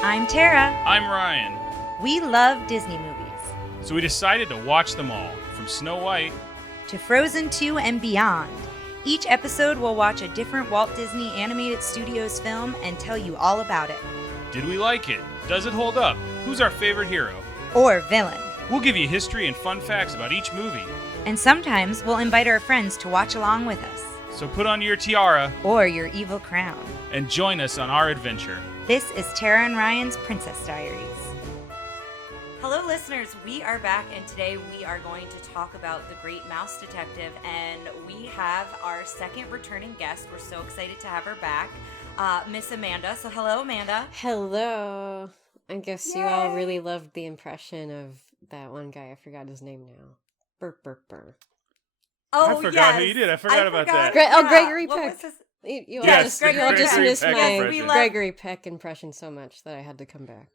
I'm Tara. I'm Ryan. We love Disney movies. So we decided to watch them all, from Snow White to Frozen 2 and beyond. Each episode will watch a different Walt Disney Animated Studios film and tell you all about it. Did we like it? Does it hold up? Who's our favorite hero? Or villain. We'll give you history and fun facts about each movie. And sometimes we'll invite our friends to watch along with us. So put on your tiara or your evil crown and join us on our adventure. This is Tara and Ryan's Princess Diaries. Hello listeners, we are back and today we are going to talk about The Great Mouse Detective, and we have our second returning guest. We're so excited to have her back, Miss Amanda. So hello, Amanda. Hello. I guess Yay. You all really loved the impression of that one guy. I forgot his name now. Burr, burr, burr. Oh, I forgot who you did. I forgot about that. Gregory What Peck. was his- You Yes, all just Gregory missed Peck my impression. Gregory Peck impression so much that I had to come back.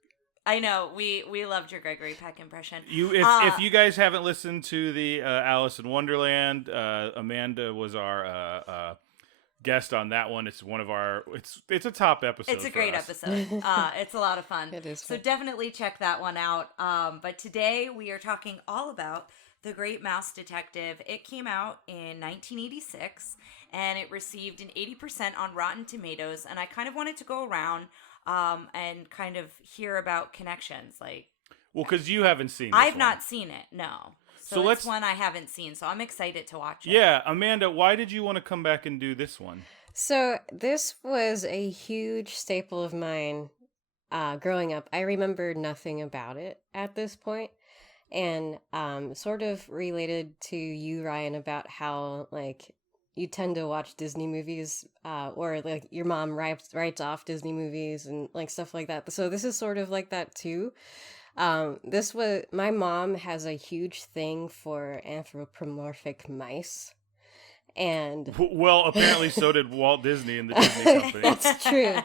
I know, we loved your Gregory Peck impression. If you guys haven't listened to the Alice in Wonderland, Amanda was our guest on that one. It's one of our. It's a top episode. It's a great episode. It's a lot of fun. It is So fun. definitely check that one out. But today we are talking all about The Great Mouse Detective. It came out in 1986 and it received an 80% on Rotten Tomatoes. And I kind of wanted to go around and kind of hear about connections. Well, because you haven't seen this I've one. not seen it, no. So let's- it's one I haven't seen, so I'm excited to watch it. Yeah, Amanda, why did you want to come back and do this one? So this was a huge staple of mine growing up. I remember nothing about it at this point. And sort of related to you, Ryan, about how you tend to watch Disney movies or your mom writes off Disney movies and stuff like that. So this is sort of like that too. My mom has a huge thing for anthropomorphic mice. And Well, apparently so did Walt Disney and the Disney Company. that's true.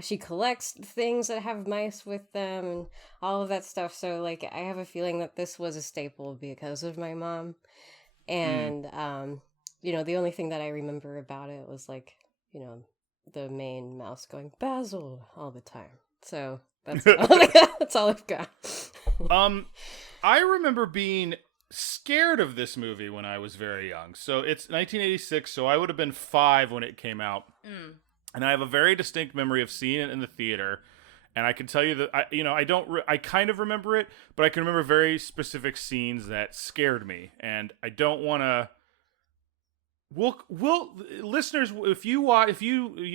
She collects things that have mice with them and all of that stuff. So I have a feeling that this was a staple because of my mom. And the only thing that I remember about it was the main mouse going Basil all the time. So that's all I've got. I remember being scared of this movie when I was very young. So it's 1986, so I would have been 5 when it came out. And I have a very distinct memory of seeing it in the theater. And I can tell you that I kind of remember it, but I can remember very specific scenes that scared me, and I don't want to. We'll listeners, if you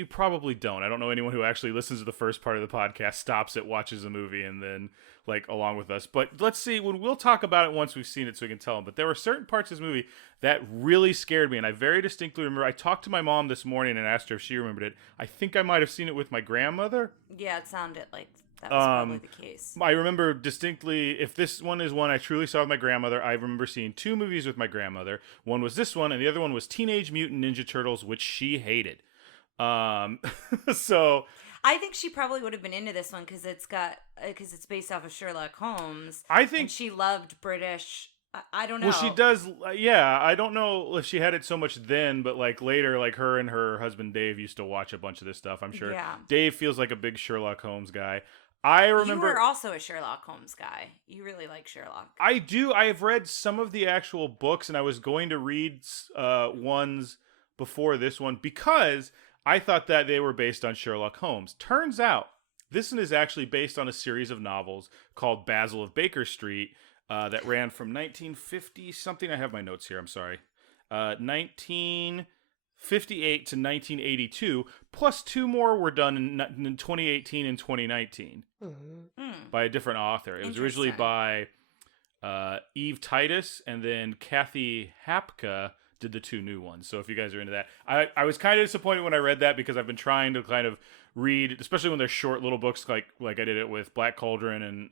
probably don't. I don't know anyone who actually listens to the first part of the podcast, stops it, watches the movie, and then along with us. But let's see, when we'll talk about it once we've seen it, so we can tell them. But there were certain parts of this movie that really scared me, and I very distinctly remember. I talked to my mom this morning and asked her if she remembered it. I think I might have seen it with my grandmother. Yeah, it sounded like that was probably the case. I remember distinctly, if this one is one I truly saw with my grandmother, I remember seeing 2 movies with my grandmother. One was this one, and the other one was Teenage Mutant Ninja Turtles, which she hated. So I think she probably would have been into this one because it's based off of Sherlock Holmes. I think and she loved British. I don't know. Well, she does. Yeah, I don't know if she had it so much then, but later, her and her husband Dave used to watch a bunch of this stuff. I'm sure. Yeah. Dave feels like a big Sherlock Holmes guy. I remember. You were also a Sherlock Holmes guy. You really like Sherlock. I do. I have read some of the actual books, and I was going to read ones before this one because I thought that they were based on Sherlock Holmes. Turns out, this one is actually based on a series of novels called Basil of Baker Street that ran from 1950 something. I have my notes here. I'm sorry. 1958 to 1982, plus 2 more were done in 2018 and 2019 by a different author. It was originally by Eve Titus, and then Kathy Hapka did the 2 new ones. So if you guys are into that, I was kind of disappointed when I read that because I've been trying to kind of read, especially when they're short little books like I did it with Black Cauldron and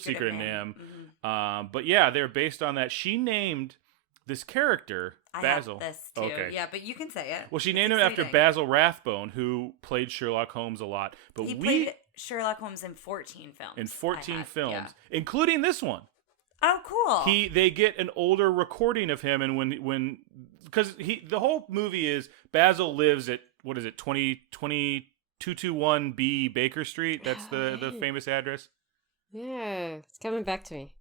Secret of NIMH. But yeah, they're based on that. She named this character Basil. I have this too. Okay. Yeah, but you can say it. Well, she named him after Basil Rathbone, who played Sherlock Holmes a lot. But he played Sherlock Holmes in 14 films. In 14 films, including this one. Oh, cool. They get an older recording of him, and when because the whole movie is Basil lives at, what is it, 221B Baker Street? That's the famous address. Yeah, it's coming back to me.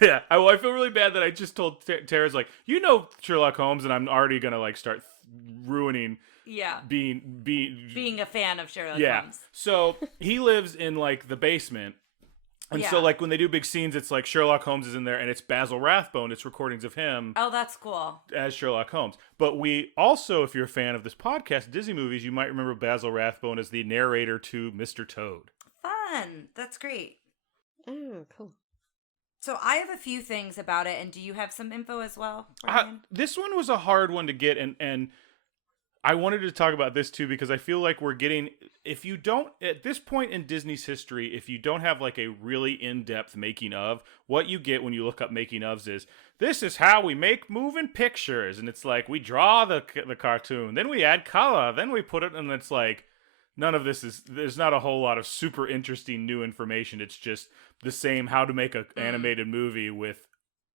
Yeah, I feel really bad that I just told Tara's like, Sherlock Holmes, and I'm already gonna like start ruining. Yeah. Being a fan of Sherlock Holmes. So he lives in like the basement. And so, like, when they do big scenes, it's like Sherlock Holmes is in there, and it's Basil Rathbone. It's recordings of him. Oh, that's cool. As Sherlock Holmes. But we also, if you're a fan of this podcast, Disney movies, you might remember Basil Rathbone as the narrator to Mr. Toad. Fun. That's great. Oh, cool. So I have a few things about it, and do you have some info as well, Ryan? This one was a hard one to get, and I wanted to talk about this too, because I feel like we're getting, if you don't, at this point in Disney's history, if you don't have like a really in-depth making of, what you get when you look up making ofs is, this is how we make moving pictures. And it's like, we draw the cartoon, then we add color, then we put it, and it's like, none of this there's not a whole lot of super interesting new information. It's just the same how to make an animated movie with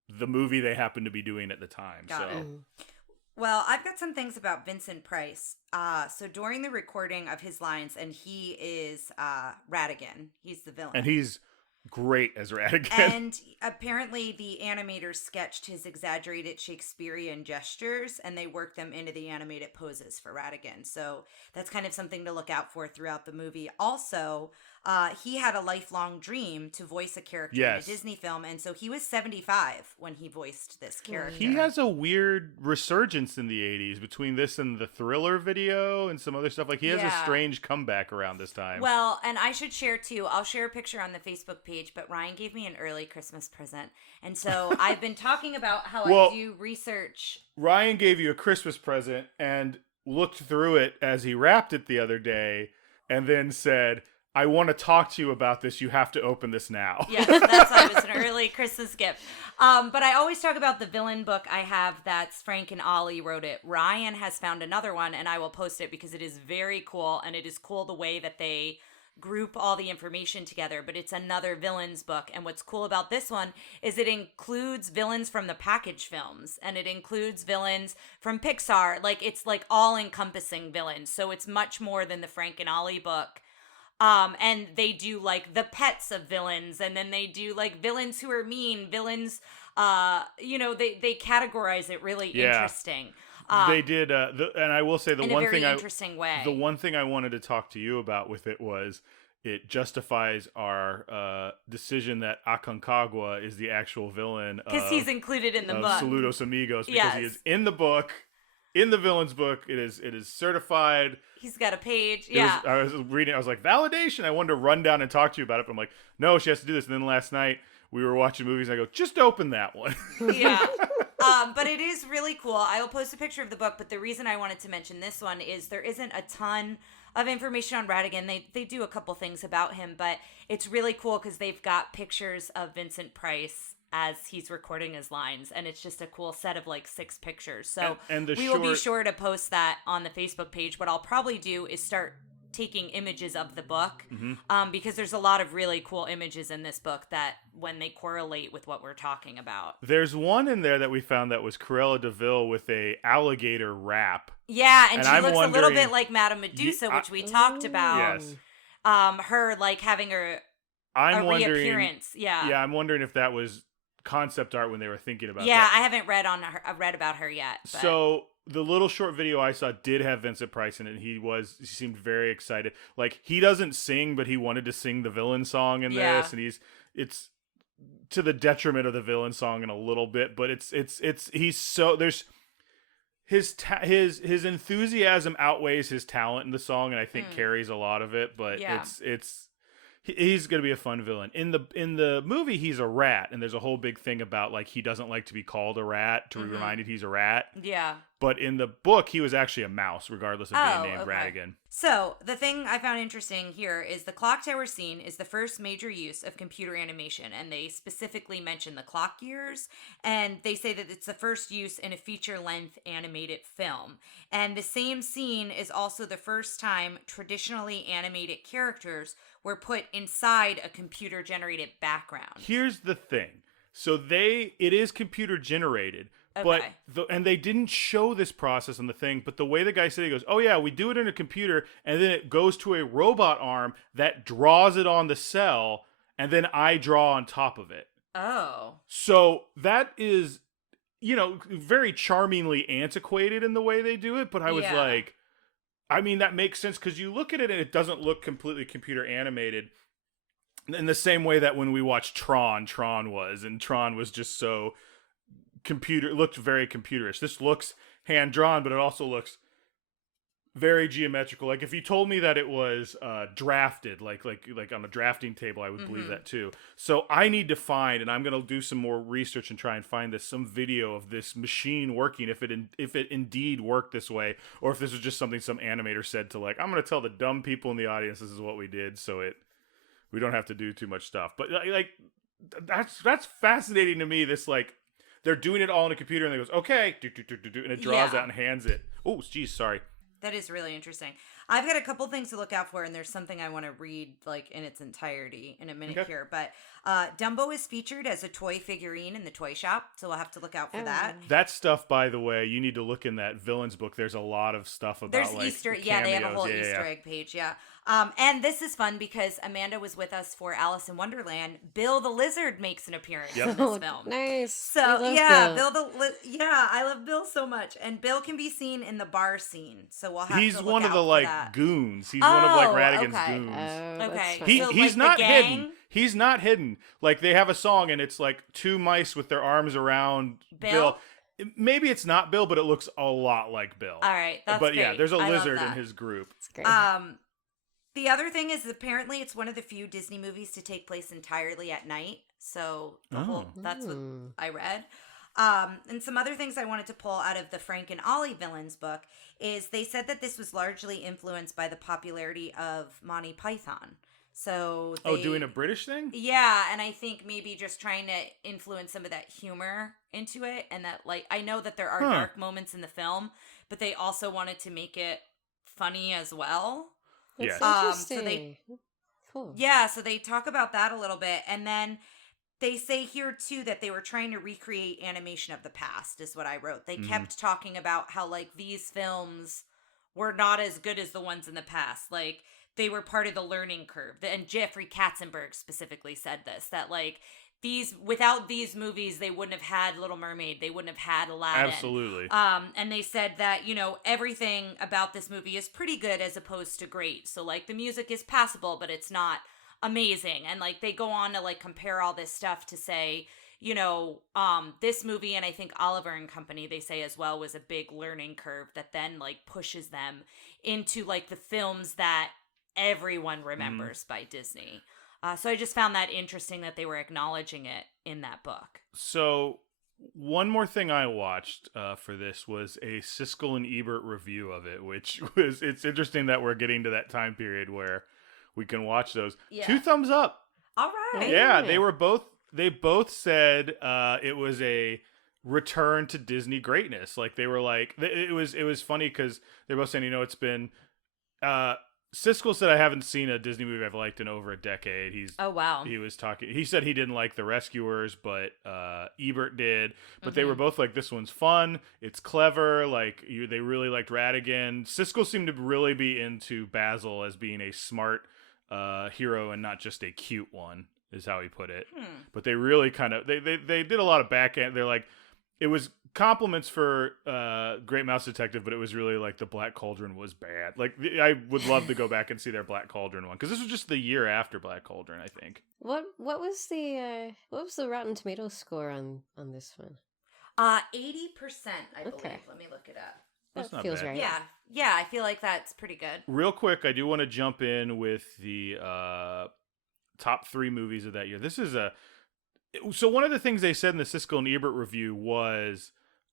the movie they happen to be doing at the time. Got it. Well, I've got some things about Vincent Price. So during the recording of his lines, and he is Ratigan. He's the villain. And he's great as Ratigan. And apparently the animators sketched his exaggerated Shakespearean gestures, and they worked them into the animated poses for Ratigan. So that's kind of something to look out for throughout the movie. Also, he had a lifelong dream to voice a character in a Disney film, and so he was 75 when he voiced this character. He has a weird resurgence in the 80s between this and the Thriller video and some other stuff. Like, he has a strange comeback around this time. Well, and I should share, too. I'll share a picture on the Facebook page, but Ryan gave me an early Christmas present, and so I've been talking about how I do research. Ryan gave you a Christmas present and looked through it as he wrapped it the other day, and then said, I want to talk to you about this. You have to open this now. Yes, that's why it was an early Christmas gift. But I always talk about the villain book I have. That's Frank and Ollie wrote it. Ryan has found another one, and I will post it because it is very cool. And it is cool the way that they group all the information together. But it's another villains book. And what's cool about this one is it includes villains from the package films. And it includes villains from Pixar. Like, it's like all-encompassing villains. So it's much more than the Frank and Ollie book. And they do like the pets of villains, and then they do like villains who are mean, villains, they categorize it really interesting. They did, and I will say the one thing interesting way. The one thing I wanted to talk to you about with it was it justifies our decision that Aconcagua is the actual villain because he's included in the book. Saludos Amigos, because he is in the book. In the villain's book, it is certified. He's got a page. I was reading. I was like, validation. I wanted to run down and talk to you about it, but I'm like, no, she has to do this. And then last night we were watching movies, and I go, just open that one. Yeah. But it is really cool. I will post a picture of the book, but the reason I wanted to mention this one is there isn't a ton of information on Ratigan. They do a couple things about him, but it's really cool because they've got pictures of Vincent Price as he's recording his lines, and it's just a cool set of like 6 pictures. So we will be sure to post that on the Facebook page. What I'll probably do is start taking images of the book, because there's a lot of really cool images in this book that when they correlate with what we're talking about. There's one in there that we found that was Cruella de Vil with a alligator wrap. Yeah, and she looks a little bit like Madame Medusa, which we talked about. Yes. Her like having a reappearance. Yeah, I'm wondering if that was concept art when they were thinking about that. Yeah, I haven't read about her yet. But. So the little short video I saw did have Vincent Price in it. He seemed very excited. Like, he doesn't sing, but he wanted to sing the villain song in this, and it's to the detriment of the villain song in a little bit, but he's so there's his enthusiasm outweighs his talent in the song, and I think carries a lot of it, but he's going to be a fun villain. In the movie, he's a rat, and there's a whole big thing about, like, he doesn't like to be called a rat, to be reminded he's a rat. Yeah. But in the book, he was actually a mouse, regardless of being named Ratigan. So, the thing I found interesting here is the clock tower scene is the first major use of computer animation, and they specifically mention the clock gears, and they say that it's the first use in a feature-length animated film. And the same scene is also the first time traditionally animated characters were put inside a computer-generated background. Here's the thing. So it is computer-generated, But and they didn't show this process on the thing, but the way the guy said it, he goes, "Oh yeah, we do it in a computer, and then it goes to a robot arm that draws it on the cell, and then I draw on top of it." Oh. So that is, very charmingly antiquated in the way they do it, but I was like, I mean, that makes sense because you look at it and it doesn't look completely computer animated in the same way that when we watched Tron was just so looked very computerish. This looks hand drawn, but it also looks very geometrical. Like if you told me that it was drafted, like on a drafting table, I would believe that too. So I need to find, and I'm gonna do some more research and try and find some video of this machine working, if it indeed worked this way, or if this was just something some animator said to like, I'm gonna tell the dumb people in the audience this is what we did, so we don't have to do too much stuff. But like that's fascinating to me. This like. They're doing it all in a computer, and they goes, okay, and it draws out and hands it. Oh, geez, sorry. That is really interesting. I've got a couple things to look out for, and there's something I want to read like in its entirety in a minute here. But Dumbo is featured as a toy figurine in the toy shop, so we'll have to look out for that. That stuff, by the way, you need to look in that villains book. There's a lot of stuff about there's Easter. Yeah, they have a whole Easter egg page. Yeah. And this is fun because Amanda was with us for Alice in Wonderland. Bill the Lizard makes an appearance in this film. Nice. So I love Bill so much, and Bill can be seen in the bar scene. So we'll have. He's one of the like goons. He's one of like Radigan's goons. Okay. He's not hidden. He's not hidden. Like they have a song, and it's like two mice with their arms around Bill. Maybe it's not Bill, but it looks a lot like Bill. All right, that's but great. Yeah, there's a lizard in his group. It's great. The other thing is apparently it's one of the few Disney movies to take place entirely at night. So that's what I read. And some other things I wanted to pull out of the Frank and Ollie villains book is they said that this was largely influenced by the popularity of Monty Python. So doing a British thing? Yeah, and I think maybe just trying to influence some of that humor into it, and that like I know that there are dark moments in the film, but they also wanted to make it funny as well. That's interesting. Cool. Yeah, so they talk about that a little bit, and then they say here too that they were trying to recreate animation of the past, is what I wrote. They kept talking about how like these films were not as good as the ones in the past. Like they were part of the learning curve. And Jeffrey Katzenberg specifically said this, that like without these movies, they wouldn't have had Little Mermaid. They wouldn't have had Aladdin. Absolutely. And they said that, everything about this movie is pretty good as opposed to great. So like the music is passable, but it's not amazing. And like they go on to like compare all this stuff to say, this movie, and I think Oliver and Company, they say as well, was a big learning curve that then like pushes them into like the films that everyone remembers by Disney. So I just found that interesting that they were acknowledging it in that book. So one more thing I watched for this was a Siskel and Ebert review of it, which it's interesting that we're getting to that time period where we can watch those. Yeah. 2 thumbs up. All right. Yeah, they both said it was a return to Disney greatness. Like they were like, it was funny because they're both saying, it's been, Siskel said, I haven't seen a Disney movie I've liked in over a decade. Oh, wow. He said he didn't like The Rescuers, but Ebert did. But they were both like, this one's fun. It's clever. Like, they really liked Radigan. Siskel seemed to really be into Basil as being a smart hero and not just a cute one, is how he put it. But they really kind of, they did a lot of back end. They're like, it was compliments for Great Mouse Detective, but it was really like the Black Cauldron was bad. Like I would love to go back and see their Black Cauldron one, because this was just the year after Black Cauldron, I think. What was the Rotten Tomatoes score on this one? 80%, I believe. Let me look it up. That's not feels bad. right. Yeah, I feel like that's pretty good. Real quick, I do want to jump in with the top 3 movies of that year. This is so one of the things they said in the Siskel and Ebert review was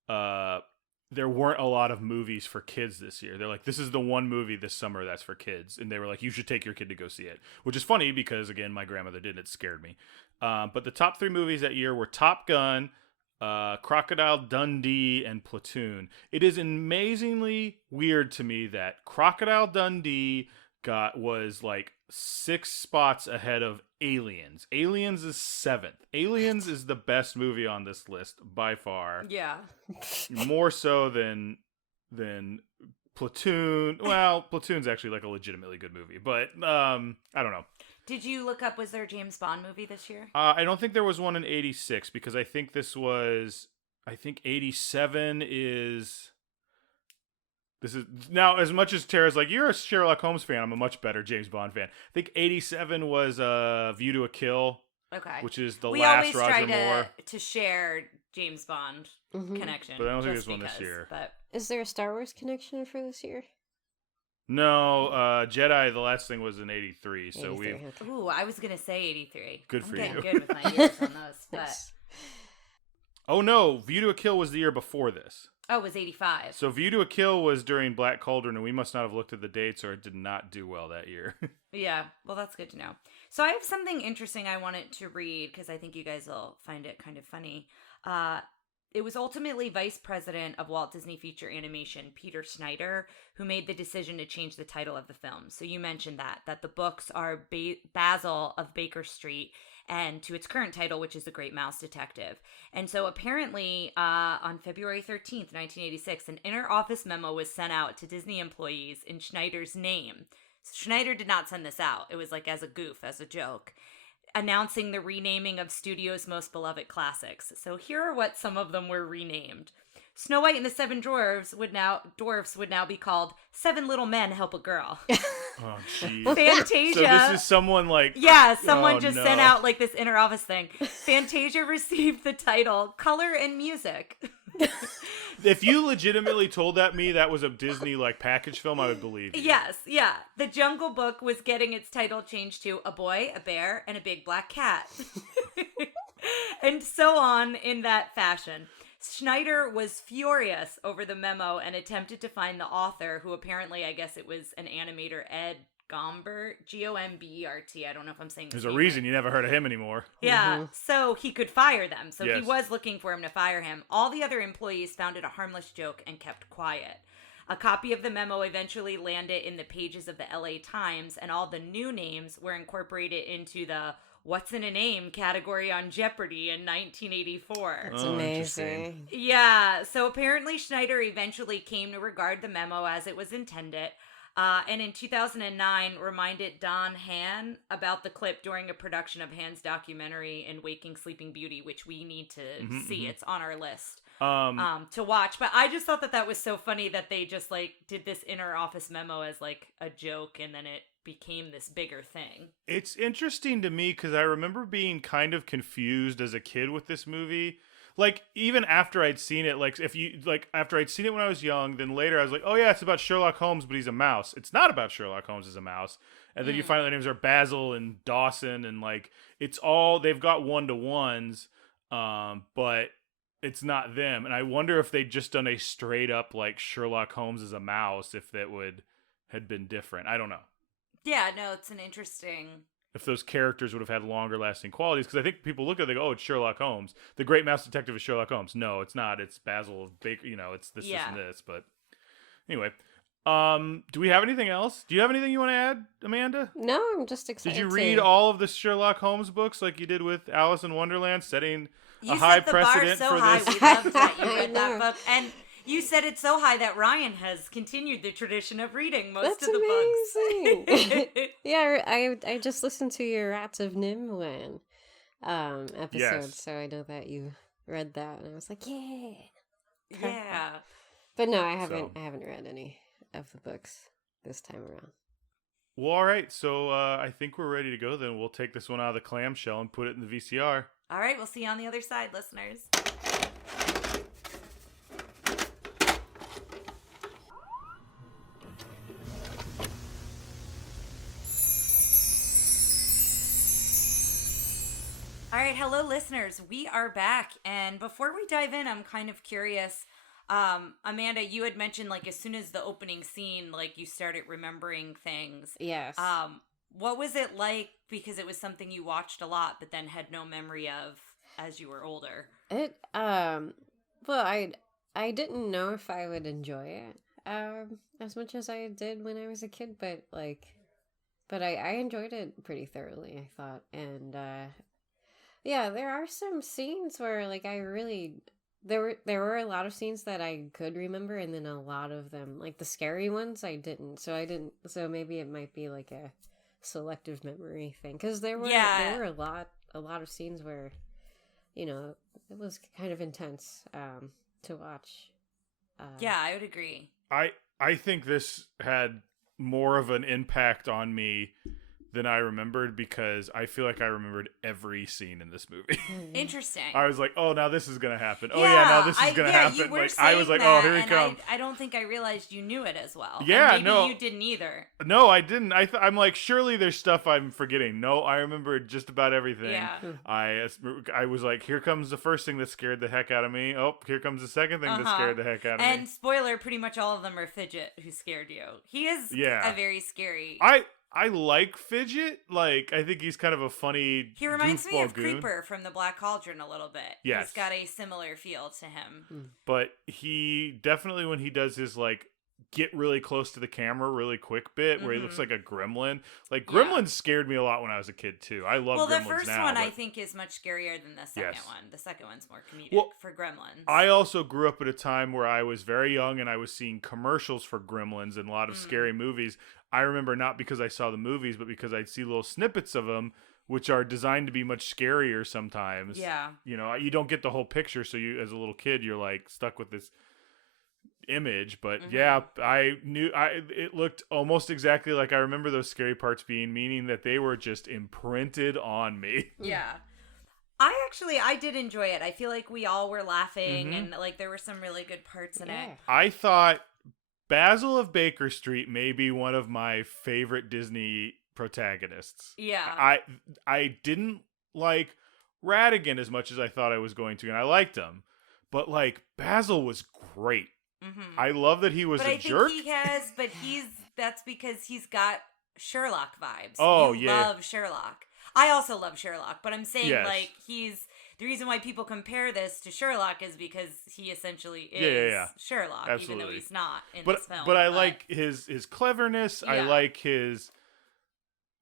there weren't a lot of movies for kids this year. They're like, this is the one movie this summer that's for kids. And they were like, you should take your kid to go see it. Which is funny because, again, my grandmother did. It scared me. But the top 3 movies that year were Top Gun, Crocodile Dundee, and Platoon. It is amazingly weird to me that Crocodile Dundee was like 6 spots ahead of Aliens. Aliens is 7th. Aliens is the best movie on this list by far. Yeah. More so than Platoon. Well, Platoon's actually like a legitimately good movie, but I don't know. Did you look up, was there a James Bond movie this year? I don't think there was one in 86 because I think 87 is... This is now, as much as Tara's like, you're a Sherlock Holmes fan, I'm a much better James Bond fan. I think 87 was View to a Kill. Okay. Which is the we last Roger Roger Moore. We always try to share James Bond connection. But I don't think there's one this year. But... Is there a Star Wars connection for this year? No, Jedi, the last thing was in 83, so 83, we... okay. Ooh, I was going to say 83. Good for I'm you. getting good with my years on those. But... Nice. Oh no, View to a Kill was the year before this. Oh, it was 85. So View to a Kill was during Black Cauldron, and we must not have looked at the dates, or it did not do well that year. Yeah, well, that's good to know. So I have something interesting I wanted to read, because I think you guys will find it kind of funny. It was ultimately Vice President of Walt Disney Feature Animation, Peter Schneider, who made the decision to change the title of the film. So you mentioned that the books are Basil of Baker Street, and to its current title, which is The Great Mouse Detective. And so apparently on February 13th, 1986, an inner office memo was sent out to Disney employees in Schneider's name. Schneider did not send this out. It was like as a goof, as a joke, announcing the renaming of studio's most beloved classics. So here are what some of them were renamed. Snow White and the Seven Dwarfs would now be called Seven Little Men Help a Girl. Oh, jeez. Fantasia. So this is someone like... Yeah, someone just no. sent out like this inner office thing. Fantasia received the title Color and Music. If you legitimately told me that was a Disney like package film, I would believe you. Yes, yeah. The Jungle Book was getting its title changed to A Boy, a Bear, and a Big Black Cat. And so on in that fashion. Schneider was furious over the memo and attempted to find the author, who apparently, I guess it was an animator, Ed Gombert, Gombert. I don't know if I'm saying this. There's a reason you never heard of him anymore. Yeah, so he could fire them. So Yes. he was looking for him to fire him. All the other employees found it a harmless joke and kept quiet. A copy of the memo eventually landed in the pages of the LA Times, and all the new names were incorporated into the What's in a Name category on Jeopardy in 1984. That's Oh, amazing. Yeah, so apparently Schneider eventually came to regard the memo as it was intended, and in 2009 reminded Don Hahn about the clip during a production of Hahn's documentary in Waking Sleeping Beauty, which we need to see. It's on our list to watch. But I just thought that was so funny that they just like did this inner office memo as like a joke, and then it became this bigger thing. It's interesting to me because I remember being kind of confused as a kid with this movie. Like, even after I'd seen it, after I'd seen it when I was young, then later I was like, oh yeah, it's about Sherlock Holmes, but he's a mouse. It's not about Sherlock Holmes as a mouse. And then you find out their names are Basil and Dawson, and like, it's all, they've got one-to-ones, but it's not them. And I wonder if they'd just done a straight up, like, Sherlock Holmes as a mouse, if that had been different. I don't know. Yeah, no, it's an interesting... If those characters would have had longer lasting qualities, because I think people look at it, they go, oh, it's Sherlock Holmes. The Great Mouse Detective is Sherlock Holmes. No, it's not. It's Basil of Baker, it's this, this, and this. But anyway, do we have anything else? Do you have anything you want to add, Amanda? No, I'm just excited. Did you read all of the Sherlock Holmes books like you did with Alice in Wonderland, setting You a high set the precedent bar so for high. this? We loved that you I read that know. book. And you said it so high that Ryan has continued the tradition of reading most That's of the amazing. books. Yeah, I just listened to your Rats of Nimwin episode, Yes. so I know that you read that, and I was like, yeah. Yeah. But no, I haven't read any of the books this time around. Well, all right. So I think we're ready to go then. We'll take this one out of the clamshell and put it in the VCR. All right, we'll see you on the other side, listeners. All right, hello, listeners. We are back, and before we dive in, I'm kind of curious. Amanda, you had mentioned, like, as soon as the opening scene, like, you started remembering things. Yes. What was it like? Because it was something you watched a lot, but then had no memory of as you were older. It well, I didn't know if I would enjoy it as much as I did when I was a kid, but like but I enjoyed it pretty thoroughly, I thought. And yeah, there are some scenes where like I really there were a lot of scenes that I could remember, and then a lot of them, like the scary ones, I didn't. So maybe it might be like a selective memory thing, because there were a lot of scenes where, you know, it was kind of intense to watch. Yeah, I would agree. I think this had more of an impact on me than I remembered, because I feel like I remembered every scene in this movie. Interesting. I was like, oh, now this is going to happen. Oh, yeah, now this is going to happen. You were like, saying I was like, that, oh, here he comes. I don't think I realized you knew it as well. Yeah, and maybe you didn't either. No, I didn't. I'm like, surely there's stuff I'm forgetting. No, I remembered just about everything. Yeah. I was like, here comes the first thing that scared the heck out of me. Oh, here comes the second thing that scared the heck out of me. And spoiler, pretty much all of them are Fidget who scared you. He is a very scary... I like Fidget. Like, I think he's kind of a funny. He reminds me of goon. Creeper from the Black Cauldron a little bit. Yes. He's got a similar feel to him. But he definitely, when he does his, like, get really close to the camera really quick bit where he looks like a gremlin. Like, Gremlins scared me a lot when I was a kid, too. I love Gremlins now. Well, the first one, I think, is much scarier than the second one. The second one's more comedic for Gremlins. I also grew up at a time where I was very young and I was seeing commercials for Gremlins and a lot of scary movies. I remember not because I saw the movies, but because I'd see little snippets of them, which are designed to be much scarier sometimes. Yeah. You know, you don't get the whole picture, so you, as a little kid, you're, like, stuck with this image. But yeah, I knew it looked almost exactly like I remember those scary parts being, meaning that they were just imprinted on me. Yeah. I did enjoy it. I feel like we all were laughing and like there were some really good parts in it. I thought Basil of Baker Street may be one of my favorite Disney protagonists. Yeah. I didn't like Ratigan as much as I thought I was going to, and I liked him. But like Basil was great. I love that he was a jerk. That's because he's got Sherlock vibes. Oh, you love Sherlock. I also love Sherlock, but I'm saying like the reason why people compare this to Sherlock is because he essentially is Sherlock, Absolutely. even though he's not in this film. But I like his cleverness. I like his.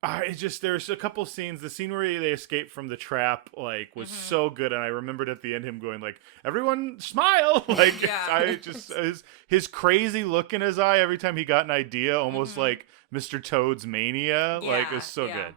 It's just, there's a couple scenes. The scene where they escape from the trap, like, was so good, and I remembered at the end him going like, "Everyone smile!" Like, I just his crazy look in his eye every time he got an idea, almost like Mr. Toad's mania. Like, it's so good.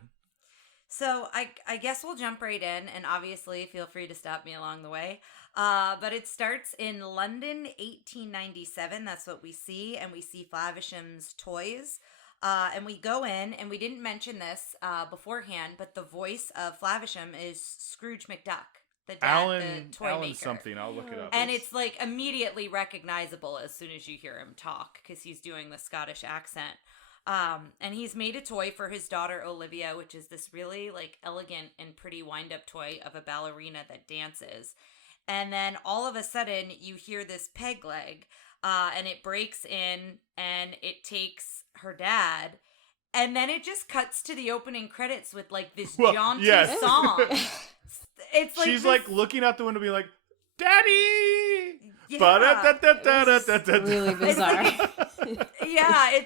So I guess we'll jump right in, and obviously feel free to stop me along the way. But it starts in London, 1897. That's what we see, and we see Flavisham's toys. And we go in, and we didn't mention this beforehand, but the voice of Flavisham is Scrooge McDuck, the toy maker. Something. I'll look it up. And it's like immediately recognizable as soon as you hear him talk, because he's doing the Scottish accent. And he's made a toy for his daughter Olivia, which is this really like elegant and pretty wind-up toy of a ballerina that dances. And then all of a sudden you hear this peg leg, and it breaks in and it takes her dad. And then it just cuts to the opening credits with like this jaunty song. It's like she's like looking out the window being like, "Daddy!" Yeah. Really bizarre. Yeah,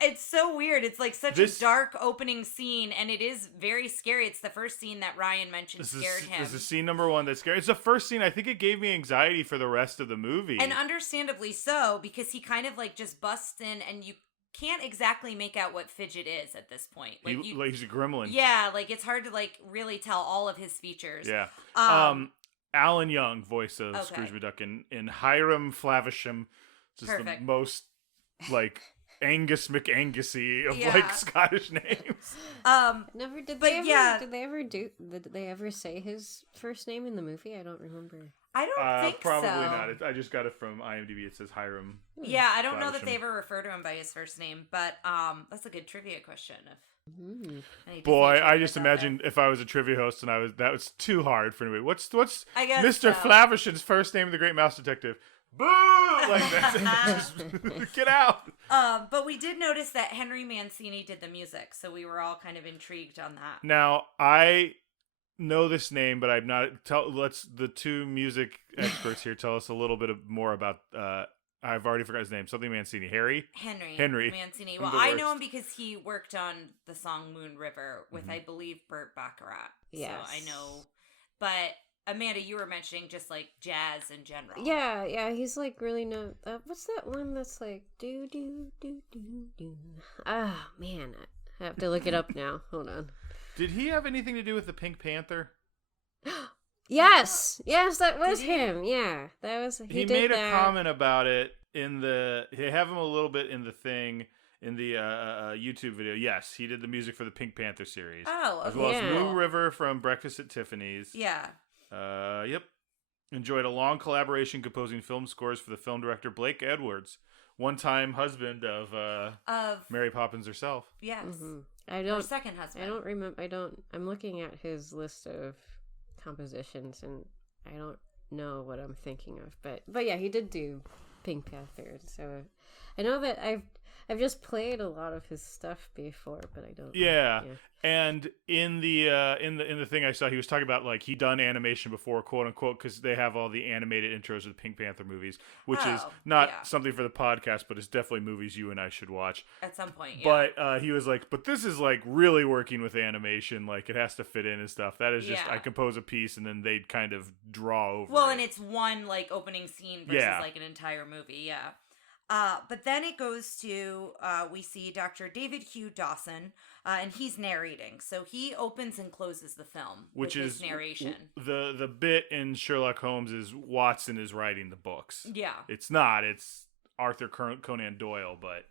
it's so weird. It's like such a dark opening scene, and it is very scary. It's the first scene that Ryan mentioned scared him. This is scene number one that scared. It's the first scene. I think it gave me anxiety for the rest of the movie. And understandably so, because he kind of like just busts in, and you can't exactly make out what Fidget is at this point. Like he's a gremlin. Yeah, like it's hard to like really tell all of his features. Yeah. Alan Young, voice of Scrooge McDuck, in Hiram Flavisham, just the most like Angus McAngusy of like Scottish names. Did they ever say his first name in the movie? I don't remember. I don't think probably so. Not. I just got it from IMDb. It says Hiram. Yeah, I don't know that they ever refer to him by his first name, but that's a good trivia question. Boy, I just imagine if I was a trivia host and that was too hard for anybody. What's Mr. So. Flavisham's first name in The Great Mouse Detective? Boo! Like that. Just get out. But we did notice that Henry Mancini did the music, so we were all kind of intrigued on that. Now, I know this name, but I'm not. Let's the two music experts here tell us a little bit more about I've already forgot his name. Something Mancini. Henry Mancini. Well, I know him because he worked on the song Moon River with, I believe, Burt Bacharach. Yes. So I know. But Amanda, you were mentioning just like jazz in general. Yeah, he's like really what's that one that's like do do do do do? Oh man, I have to look it up now. Hold on. Did he have anything to do with the Pink Panther? Yes, that was him. Yeah, that was. He made a comment about it in the. They have him a little bit in the thing in the YouTube video. Yes, he did the music for the Pink Panther series. Oh, okay. As well as Moon River from Breakfast at Tiffany's. Yeah. Yep. Enjoyed a long collaboration composing film scores for the film director Blake Edwards, one-time husband of Mary Poppins herself. Yes. Mm-hmm. Her second husband. I don't remember. I'm looking at his list of compositions, and I don't know what I'm thinking of. But yeah, he did do Pink Panther. So I know that I've just played a lot of his stuff before, but I don't. Yeah. And in the thing I saw, he was talking about like he done animation before, quote unquote, because they have all the animated intros of the Pink Panther movies, which is not something for the podcast, but it's definitely movies you and I should watch at some point. Yeah. But he was like, but this is like really working with animation, like it has to fit in and stuff. That is just I compose a piece and then they'd kind of draw over. Well, and it's one like opening scene versus like an entire movie. Yeah. But then it goes to, we see Dr. David Hugh Dawson, and he's narrating. So he opens and closes the film, which is narration. The bit in Sherlock Holmes is Watson is writing the books. Yeah. It's not. It's Arthur Conan Doyle, but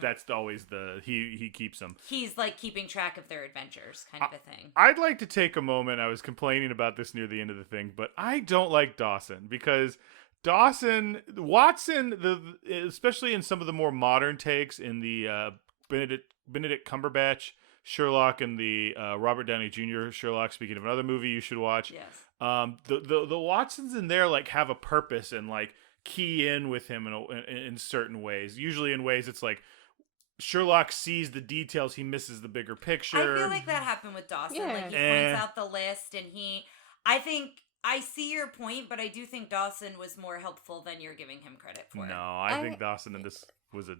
that's always he keeps them. He's like keeping track of their adventures, kind of a thing. I'd like to take a moment. I was complaining about this near the end of the thing, but I don't like Dawson because Watson, especially in some of the more modern takes in the Benedict Cumberbatch Sherlock and the Robert Downey Jr. Sherlock, speaking of another movie you should watch. Yes. The Watsons in there like have a purpose and like key in with him in certain ways. Usually in ways it's like Sherlock sees the details, he misses the bigger picture. I feel like that happened with Dawson. Yeah. Like he points out the list and I see your point, but I do think Dawson was more helpful than you're giving him credit for. No, I think Dawson in this was a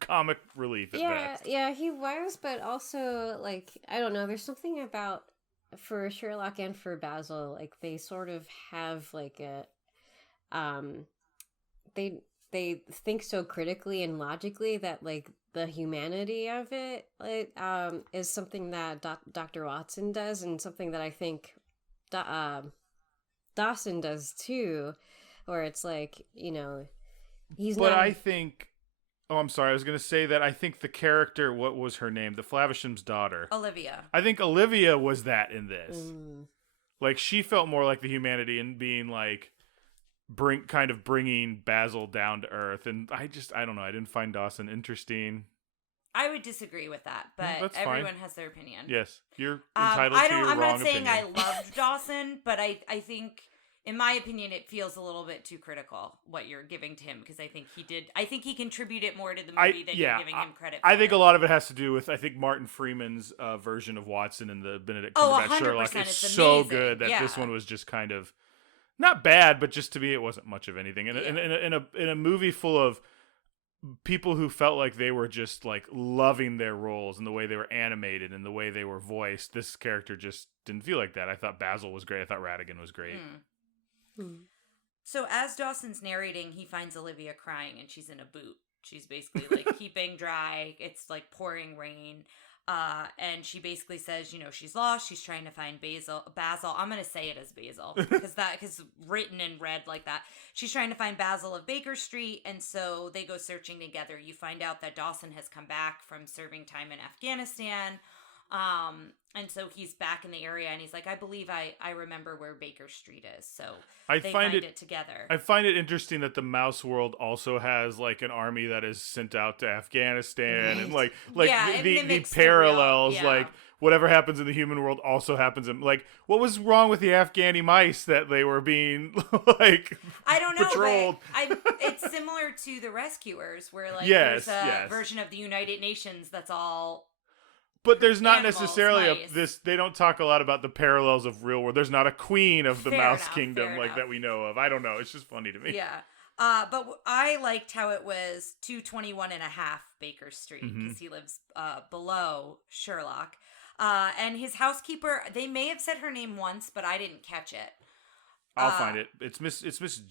comic relief at best. Yeah, he was, but also, like, I don't know, there's something about, for Sherlock and for Basil, like, they sort of have, like, they think so critically and logically that, like, the humanity of it, like, is something that Dr. Watson does, and something that I think Dawson does too, where it's like, you know, he's not. But I think, I'm sorry, I was going to say that I think the character, what was her name? The Flavisham's daughter. Olivia. I think Olivia was that in this. Like, she felt more like the humanity and being like, bringing Basil down to earth. And I don't know, I didn't find Dawson interesting. I would disagree with that, but everyone has their opinion. Yes, you're entitled to your wrong opinion. I'm not saying I loved Dawson, but I think, in my opinion, it feels a little bit too critical what you're giving to him, because I think he contributed more to the movie than you're giving him credit for. I think a lot of it has to do with, Martin Freeman's version of Watson in the Benedict Cumberbatch Sherlock is so good that this one was just kind of, not bad, but just to me it wasn't much of anything. In a movie full of people who felt like they were just like loving their roles and the way they were animated and the way they were voiced, this character just didn't feel like that. I thought Basil was great. I thought Ratigan was great. So as Dawson's narrating, he finds Olivia crying and she's in a boot. She's basically like keeping dry. It's like pouring rain. And she basically says, you know, she's lost. She's trying to find Basil. I'm going to say it as Basil because written and read like that. She's trying to find Basil of Baker Street. And so they go searching together. You find out that Dawson has come back from serving time in Afghanistan. And so he's back in the area and he's like, I believe I remember where Baker Street is. So they find it together. I find it interesting that the mouse world also has like an army that is sent out to Afghanistan and like the parallels, like whatever happens in the human world also happens in, like, what was wrong with the Afghani mice that they were being like, I don't know, patrolled? It's similar to the Rescuers where like there's a version of the United Nations that's all. But there's not necessarily they don't talk a lot about the parallels of real world. There's not a queen of the Mouse Kingdom like that we know of. I don't know. It's just funny to me. Yeah. But I liked how it was 221 and a half Baker Street because he lives below Sherlock. And his housekeeper, they may have said her name once, but I didn't catch it. I'll find it. It's Miss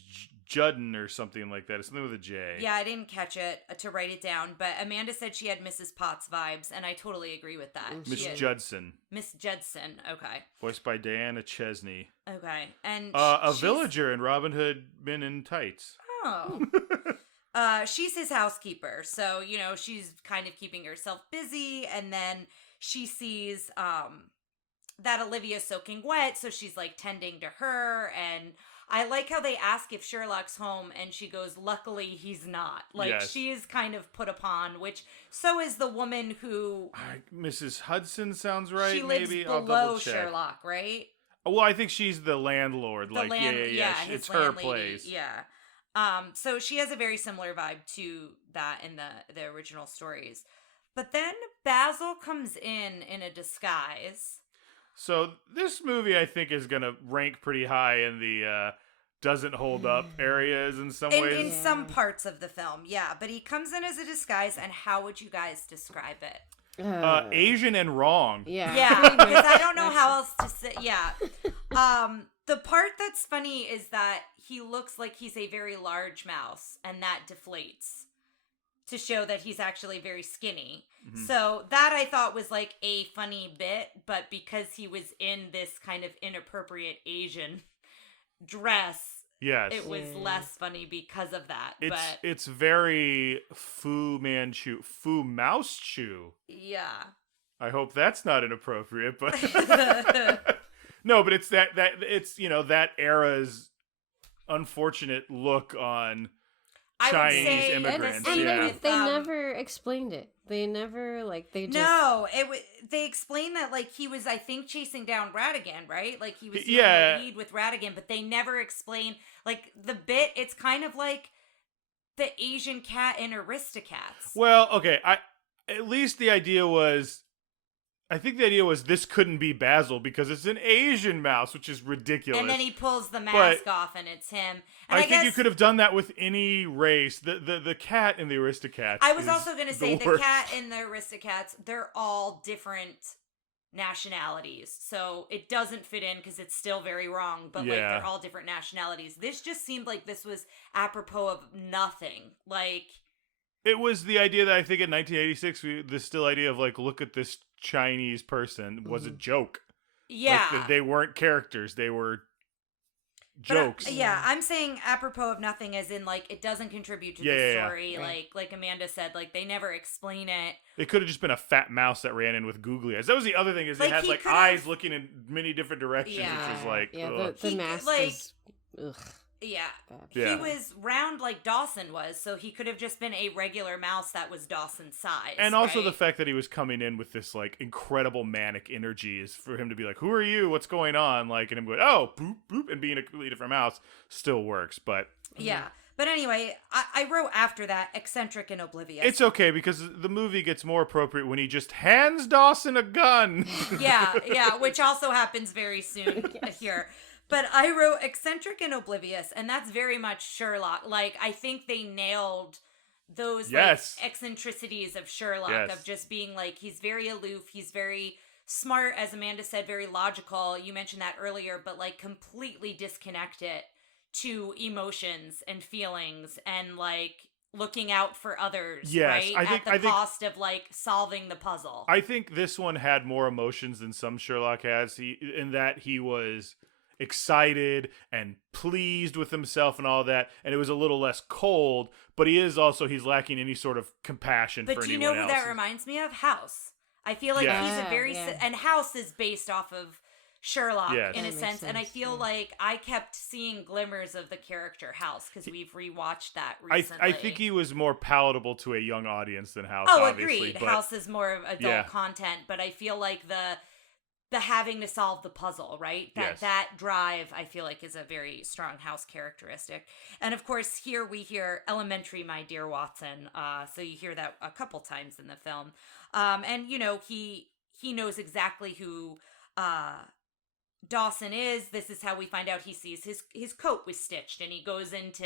Judden or something like that. It's something with a J. Yeah, I didn't catch it to write it down, but Amanda said she had Mrs. Potts vibes, and I totally agree with that. Miss Judson. Miss Judson, okay. Voiced by Diana Chesney. Okay, and a villager in Robin Hood Men in Tights. Oh. She's his housekeeper, so, she's kind of keeping herself busy, and then she sees that Olivia's soaking wet, so she's, tending to her, and I like how they ask if Sherlock's home, and she goes, luckily he's not. Yes. She is kind of put upon, which so is the woman who... Mrs. Hudson sounds right, she lives maybe? below I'll double check. Sherlock, right? Well, I think she's the landlord. Yeah. It's her place. Yeah. So she has a very similar vibe to that in the original stories. But then Basil comes in a disguise. So this movie, I think, is going to rank pretty high in the doesn't hold up areas in some ways. In some parts of the film, yeah. But he comes in as a disguise, and how would you guys describe it? Asian and wrong. Yeah, because I don't know how else to say. Yeah. The part that's funny is that he looks like he's a very large mouse, and that deflates to show that he's actually very skinny. Mm-hmm. So that I thought was a funny bit, but because he was in this kind of inappropriate Asian dress, yes, it was less funny because of that. It's very Fu Manchu, Fu Mouse Chew. Yeah. I hope that's not inappropriate, but no, but it's that era's unfortunate look on Chinese immigrants. And they never explained it. They never they just they explained that he was, I think, chasing down Ratigan, right? He was doing the lead with Ratigan, but they never explain the bit. It's kind of like the Asian cat in Aristocats. Well, okay, at least the idea was. I think the idea was this couldn't be Basil because it's an Asian mouse, which is ridiculous. And then he pulls the mask off and it's him. And I think you could have done that with any race. The cat in the Aristocats. I was also going to say the cat in the Aristocats, they're all different nationalities. So it doesn't fit in because it's still very wrong, but they're all different nationalities. This just seemed like this was apropos of nothing. It was the idea that I think in 1986, the still idea of look at this Chinese person was a joke. Yeah. They weren't characters. They were jokes. I'm saying apropos of nothing as in it doesn't contribute to the story. Yeah. Like Amanda said, they never explain it. It could have just been a fat mouse that ran in with googly eyes. That was the other thing is they had eyes looking in many different directions, which is the mask is ugh. Yeah. He was round like Dawson was, so he could have just been a regular mouse that was Dawson's size. And also the fact that he was coming in with this incredible manic energy is for him to be like, who are you? What's going on? And him going, oh, boop, boop, and being a completely different mouse still works, but... Yeah. But anyway, I wrote after that, eccentric and oblivious. It's okay, because the movie gets more appropriate when he just hands Dawson a gun. yeah, which also happens very soon here. But I wrote eccentric and oblivious, and that's very much Sherlock. I think they nailed those eccentricities of Sherlock, of just being he's very aloof, he's very smart, as Amanda said, very logical. You mentioned that earlier, but completely disconnected to emotions and feelings and looking out for others, right? At the cost of solving the puzzle. I think this one had more emotions than some Sherlock has, in that he was excited and pleased with himself and all that, and it was a little less cold, but he's lacking any sort of compassion for anyone else. But do you know who that reminds me of? House. I feel he's a very and House is based off of Sherlock in a sense, and I feel I kept seeing glimmers of the character House because we've rewatched that recently. I think he was more palatable to a young audience than House. Oh, obviously, agreed. House is more adult content, but I feel the having to solve the puzzle, right? That drive, I feel is a very strong House characteristic. And of course, here we hear elementary, my dear Watson. So you hear that a couple times in the film. And, he knows exactly who Dawson is. This is how we find out he sees his coat was stitched, and he goes into,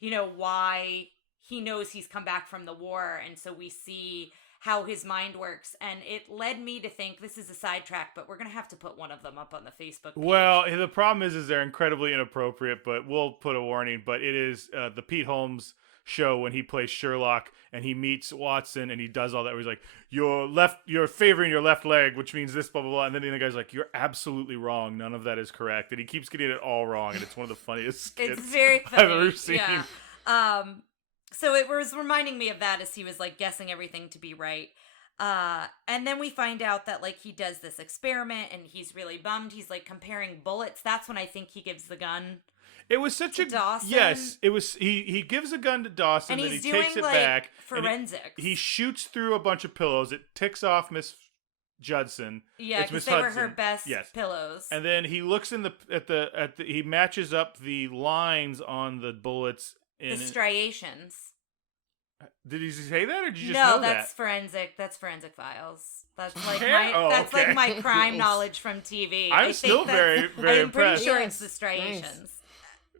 why he knows he's come back from the war. And so we see how his mind works. And it led me to think, this is a sidetrack, but we're going to have to put one of them up on the Facebook page. Well, the problem is they're incredibly inappropriate, but we'll put a warning. But it is the Pete Holmes show when he plays Sherlock and he meets Watson and he does all that where he's like, you're favoring your left leg, which means this, blah, blah, blah. And then the other guy's like, you're absolutely wrong. None of that is correct. And he keeps getting it all wrong. And it's one of the funniest skits it's very funny. I've ever seen. Yeah. So it was reminding me of that as he was like guessing everything to be right. And then we find out that like he does this experiment and he's really bummed. He's like comparing bullets. That's when I think he gives the gun. It was such a Dawson. Yes. It was he gives a gun to Dawson and he takes it back. Forensics. He shoots through a bunch of pillows. It ticks off Miss Judson. Yeah, because they were her best pillows. And then he looks in he matches up the lines on the bullets. The striations. Did he say that, or did you just know that? No, that's forensic files. That's like like my crime knowledge from TV. I'm still very, very I'm pretty impressed. sure it's the striations.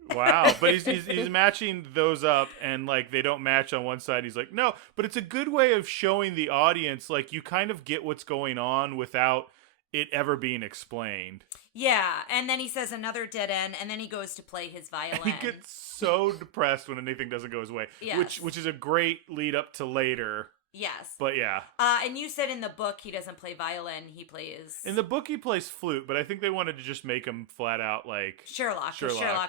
Nice. Wow, but he's matching those up, and like they don't match on one side. He's like, no, but it's a good way of showing the audience like you kind of get what's going on without it ever being explained. Yeah, and then he says another dead end, and then he goes to play his violin. And he gets so depressed when anything doesn't go his way, which is a great lead up to later. Yes. But yeah. And you said in the book he doesn't play violin, he plays... In the book he plays flute, but I think they wanted to just make him flat out like... Sherlock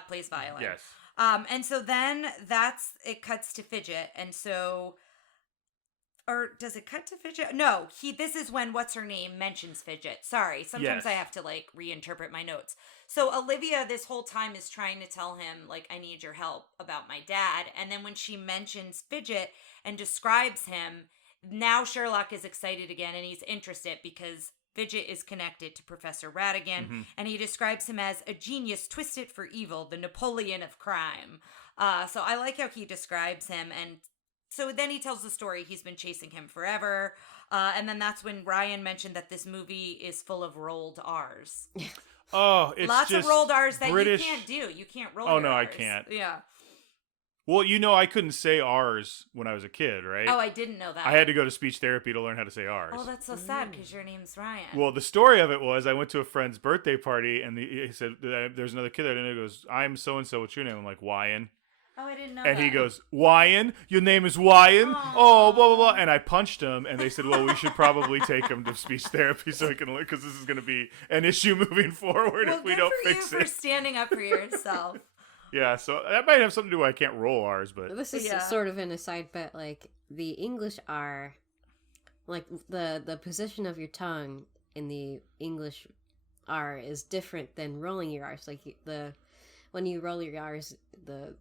plays violin. Yes. And so then it cuts to Fidget, and so... Or does it cut to Fidget? No, this is when what's-her-name mentions Fidget. Sorry, sometimes I have to, like, reinterpret my notes. So Olivia this whole time is trying to tell him, like, I need your help about my dad. And then when she mentions Fidget and describes him, now Sherlock is excited again and he's interested because Fidget is connected to Professor Ratigan. And he describes him as a genius twisted for evil, the Napoleon of crime. So I like how he describes him. And so then he tells the story. He's been chasing him forever. And then that's when Ryan mentioned that this movie is full of rolled R's. Oh, it's lots just of rolled R's that British... you can't do. You can't roll Oh, your no, R's. I can't. Yeah. Well, I couldn't say R's when I was a kid, right? Oh, I didn't know that. I had to go to speech therapy to learn how to say R's. Oh, that's so sad because your name's Ryan. Well, the story of it was I went to a friend's birthday party and he said, there's another kid there. And he goes, I'm so-and-so. What's your name? I'm like, Wyan. Oh, I didn't know and that. he goes, Wyan? Your name is Wyan? Oh, blah, blah, blah. And I punched him, and they said, well, we should probably take him to speech therapy so he can learn, because this is going to be an issue moving forward if we don't fix it. Good for you for standing up for yourself. Yeah, so that might have something to do with I can't roll R's, but... This is sort of an aside, but, like, the English R, like, the position of your tongue in the English R is different than rolling your R's. Like, when you roll your R's,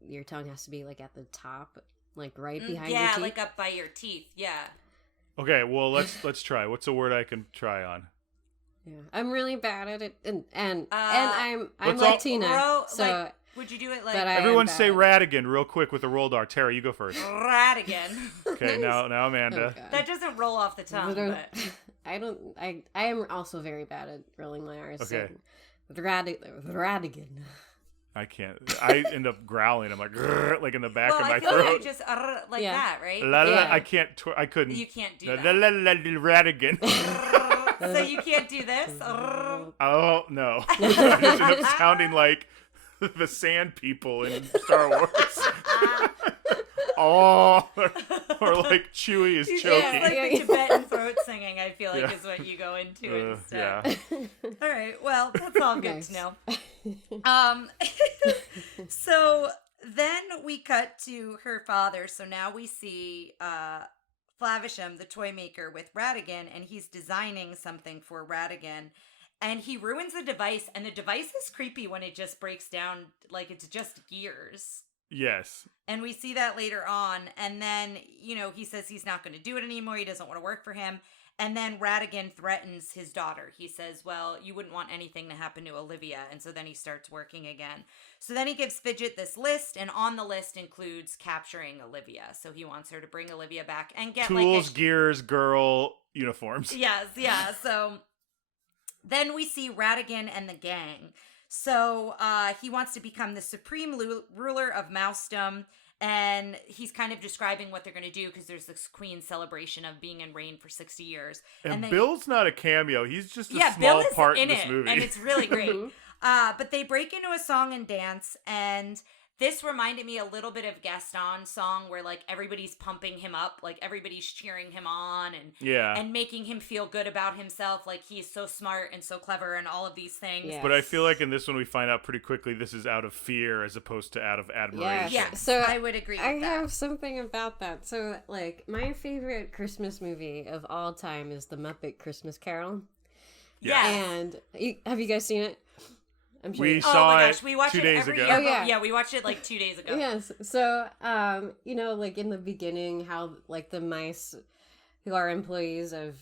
your tongue has to be like at the top, like right behind your teeth. Yeah, like up by your teeth. Yeah. Okay, well let's try. What's a word I can try on? Yeah, I'm really bad at it, and I'm Latina, so. Like, would you do it like? Everyone say Ratigan real quick with a rolled R. Tara, you go first. Ratigan. Okay, now Amanda. Oh, that doesn't roll off the tongue. But... I am also very bad at rolling my R's. Okay. So, Ratigan. I can't. I end up growling. I'm like in the back of my throat. Like just like that, right? I can't. I couldn't. You can't do that. Ratigan. So you can't do this. Oh no! I just end up sounding like the Sand People in Star Wars. Oh, or like Chewie is choking. Yeah, like the Tibetan throat singing, I feel like, is what you go into instead. Yeah. All right, well, that's all good to know. So then we cut to her father. So now we see Flavisham, the toy maker, with Ratigan, and he's designing something for Ratigan. And he ruins the device, and the device is creepy when it just breaks down, like it's just gears. Yes. And we see that later on. And then, he says he's not going to do it anymore. He doesn't want to work for him. And then Ratigan threatens his daughter. He says, well, you wouldn't want anything to happen to Olivia. And so then he starts working again. So then he gives Fidget this list. And on the list includes capturing Olivia. So he wants her to bring Olivia back and get tools, gears, girl, uniforms. Yes, yeah. So then we see Ratigan and the gang. So he wants to become the supreme ruler of Mousedom, And he's kind of describing what they're going to do because there's this Queen celebration of being in reign for 60 years. And Bill's not a cameo. He's just a small Bill is part in this it, movie. and it's really great. But they break into a song and dance, and this reminded me a little bit of Gaston's song where, like, everybody's pumping him up, like, everybody's cheering him on and making him feel good about himself, like he's so smart and so clever and all of these things. Yes. But I feel like in this one we find out pretty quickly this is out of fear as opposed to out of admiration. Yeah, so I would agree with that. I have something about that. So, like, my favorite Christmas movie of all time is The Muppet Christmas Carol. Yeah. And have you guys seen it? I'm sure We saw it we watch 2 it days every ago. year. Oh, yeah. Yeah, we watched it like 2 days ago. Yes. So, like in the beginning, how like the mice who are employees of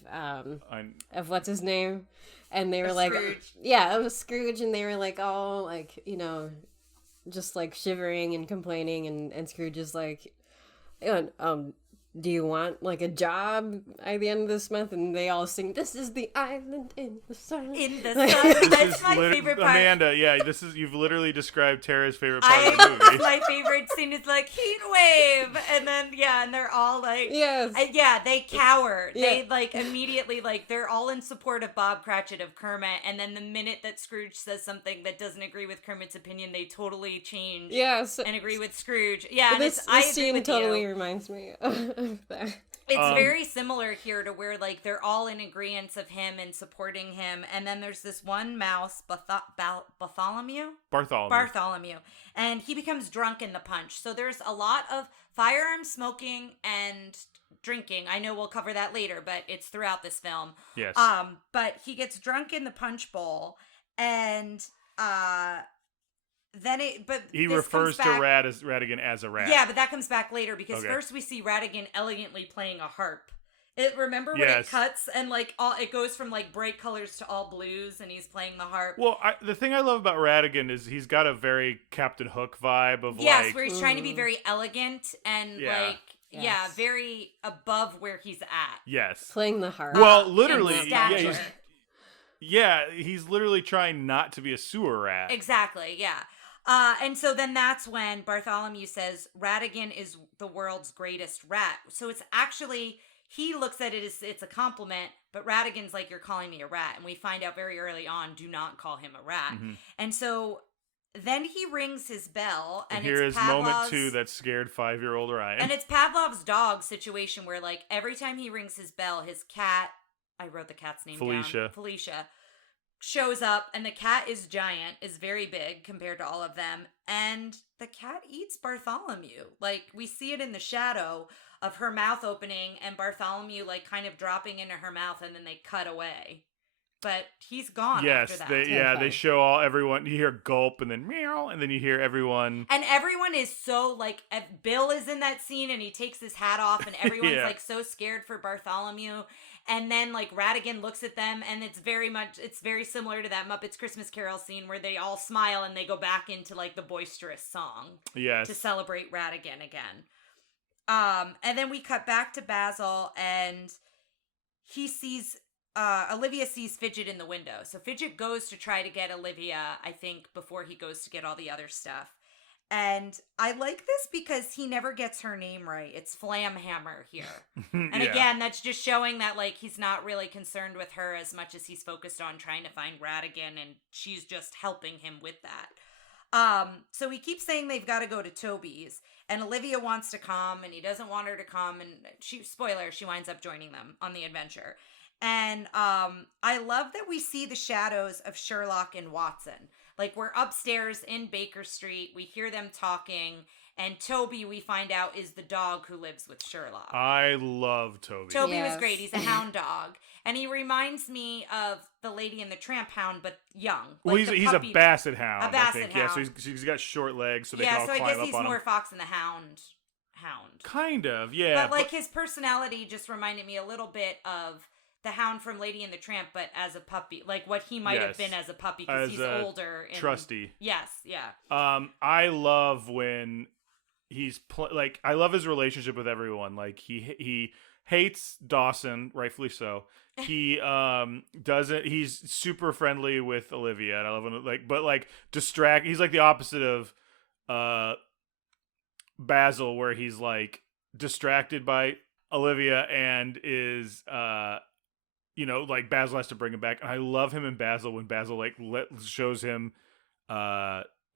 what's his name, and they were like, Scrooge. yeah, it was Scrooge, and they were like all like, just like shivering and complaining, and Scrooge is like, do you want like a job at the end of this month? And they all sing, "This is the island in the sun." In the sun. That's my favorite part. Amanda, you've literally described Tara's favorite part of the movie. My favorite scene is like heat wave, and then and they're all like, yes, they cower. Yeah. They like immediately like they're all in support of Bob Cratchit of Kermit, and then the minute that Scrooge says something that doesn't agree with Kermit's opinion, they totally change. Yes, and agree with Scrooge. Yeah, and this I agree scene with totally you. reminds me of that. It's very similar here to where, like, they're all in agreement of him and supporting him. And then there's this one mouse, Bartholomew, and he becomes drunk in the punch. So there's a lot of firearm smoking and drinking. I know we'll cover that later, but it's throughout this film. Yes. But he gets drunk in the punch bowl, and he refers to Ratigan as a rat. Yeah, but that comes back later because first we see Ratigan elegantly playing a harp. Remember when it cuts and like it goes from like bright colors to all blues and he's playing the harp. Well, the thing I love about Ratigan is he's got a very Captain Hook vibe of where he's trying to be very elegant and very above where he's at. Yes, playing the harp. Well, literally, he's literally trying not to be a sewer rat. Exactly, yeah. And so then that's when Bartholomew says Ratigan is the world's greatest rat. So it's actually, he looks at it as it's a compliment, but Ratigan's like, you're calling me a rat. And we find out very early on, do not call him a rat. Mm-hmm. And so then he rings his bell. And here is moment 2 that scared 5-year-old Ryan. And it's Pavlov's dog situation where like every time he rings his bell, his cat, I wrote the cat's name down. Felicia. Shows up, and the cat is giant, is very big compared to all of them, and the cat eats Bartholomew. Like, we see it in the shadow of her mouth opening and Bartholomew, like, kind of dropping into her mouth, and then they cut away. But he's gone after that. They show everyone, you hear gulp, and then meow, and then you hear everyone. And everyone is so, like, Bill is in that scene, and he takes his hat off, and everyone's, like, so scared for Bartholomew. And then, like, Ratigan looks at them, and it's very similar to that Muppets Christmas Carol scene where they all smile and they go back into, like, the boisterous song. Yes. To celebrate Ratigan again. And then we cut back to Basil, and he sees, Olivia sees Fidget in the window. So Fidget goes to try to get Olivia, I think, before he goes to get all the other stuff. And I like this because he never gets her name right. It's Flamhammer here. And again, that's just showing that, like, he's not really concerned with her as much as he's focused on trying to find Ratigan, and she's just helping him with that. So he keeps saying they've got to go to Toby's, and Olivia wants to come, and he doesn't want her to come, and she winds up joining them on the adventure. And I love that we see the shadows of Sherlock and Watson. Like, we're upstairs in Baker Street. We hear them talking. And Toby, we find out, is the dog who lives with Sherlock. I love Toby. Toby was great. He's a hound dog. And he reminds me of the Lady and the Tramp hound, but young. Well, like he's a basset hound, a basset I think. hound. Yeah, so he's got short legs, so they can all climb up on him. Yeah, so I guess he's more Fox and the Hound. Kind of, yeah. But, his personality just reminded me a little bit of the Hound from Lady and the Tramp, but as a puppy, like what he might have been as a puppy because he's older and trusty. Yes, yeah. I love when he's I love his relationship with everyone. Like he hates Dawson, rightfully so. He he's super friendly with Olivia, and I love when he's like the opposite of Basil where he's like distracted by Olivia and is like Basil has to bring him back. And I love him in Basil when Basil like shows him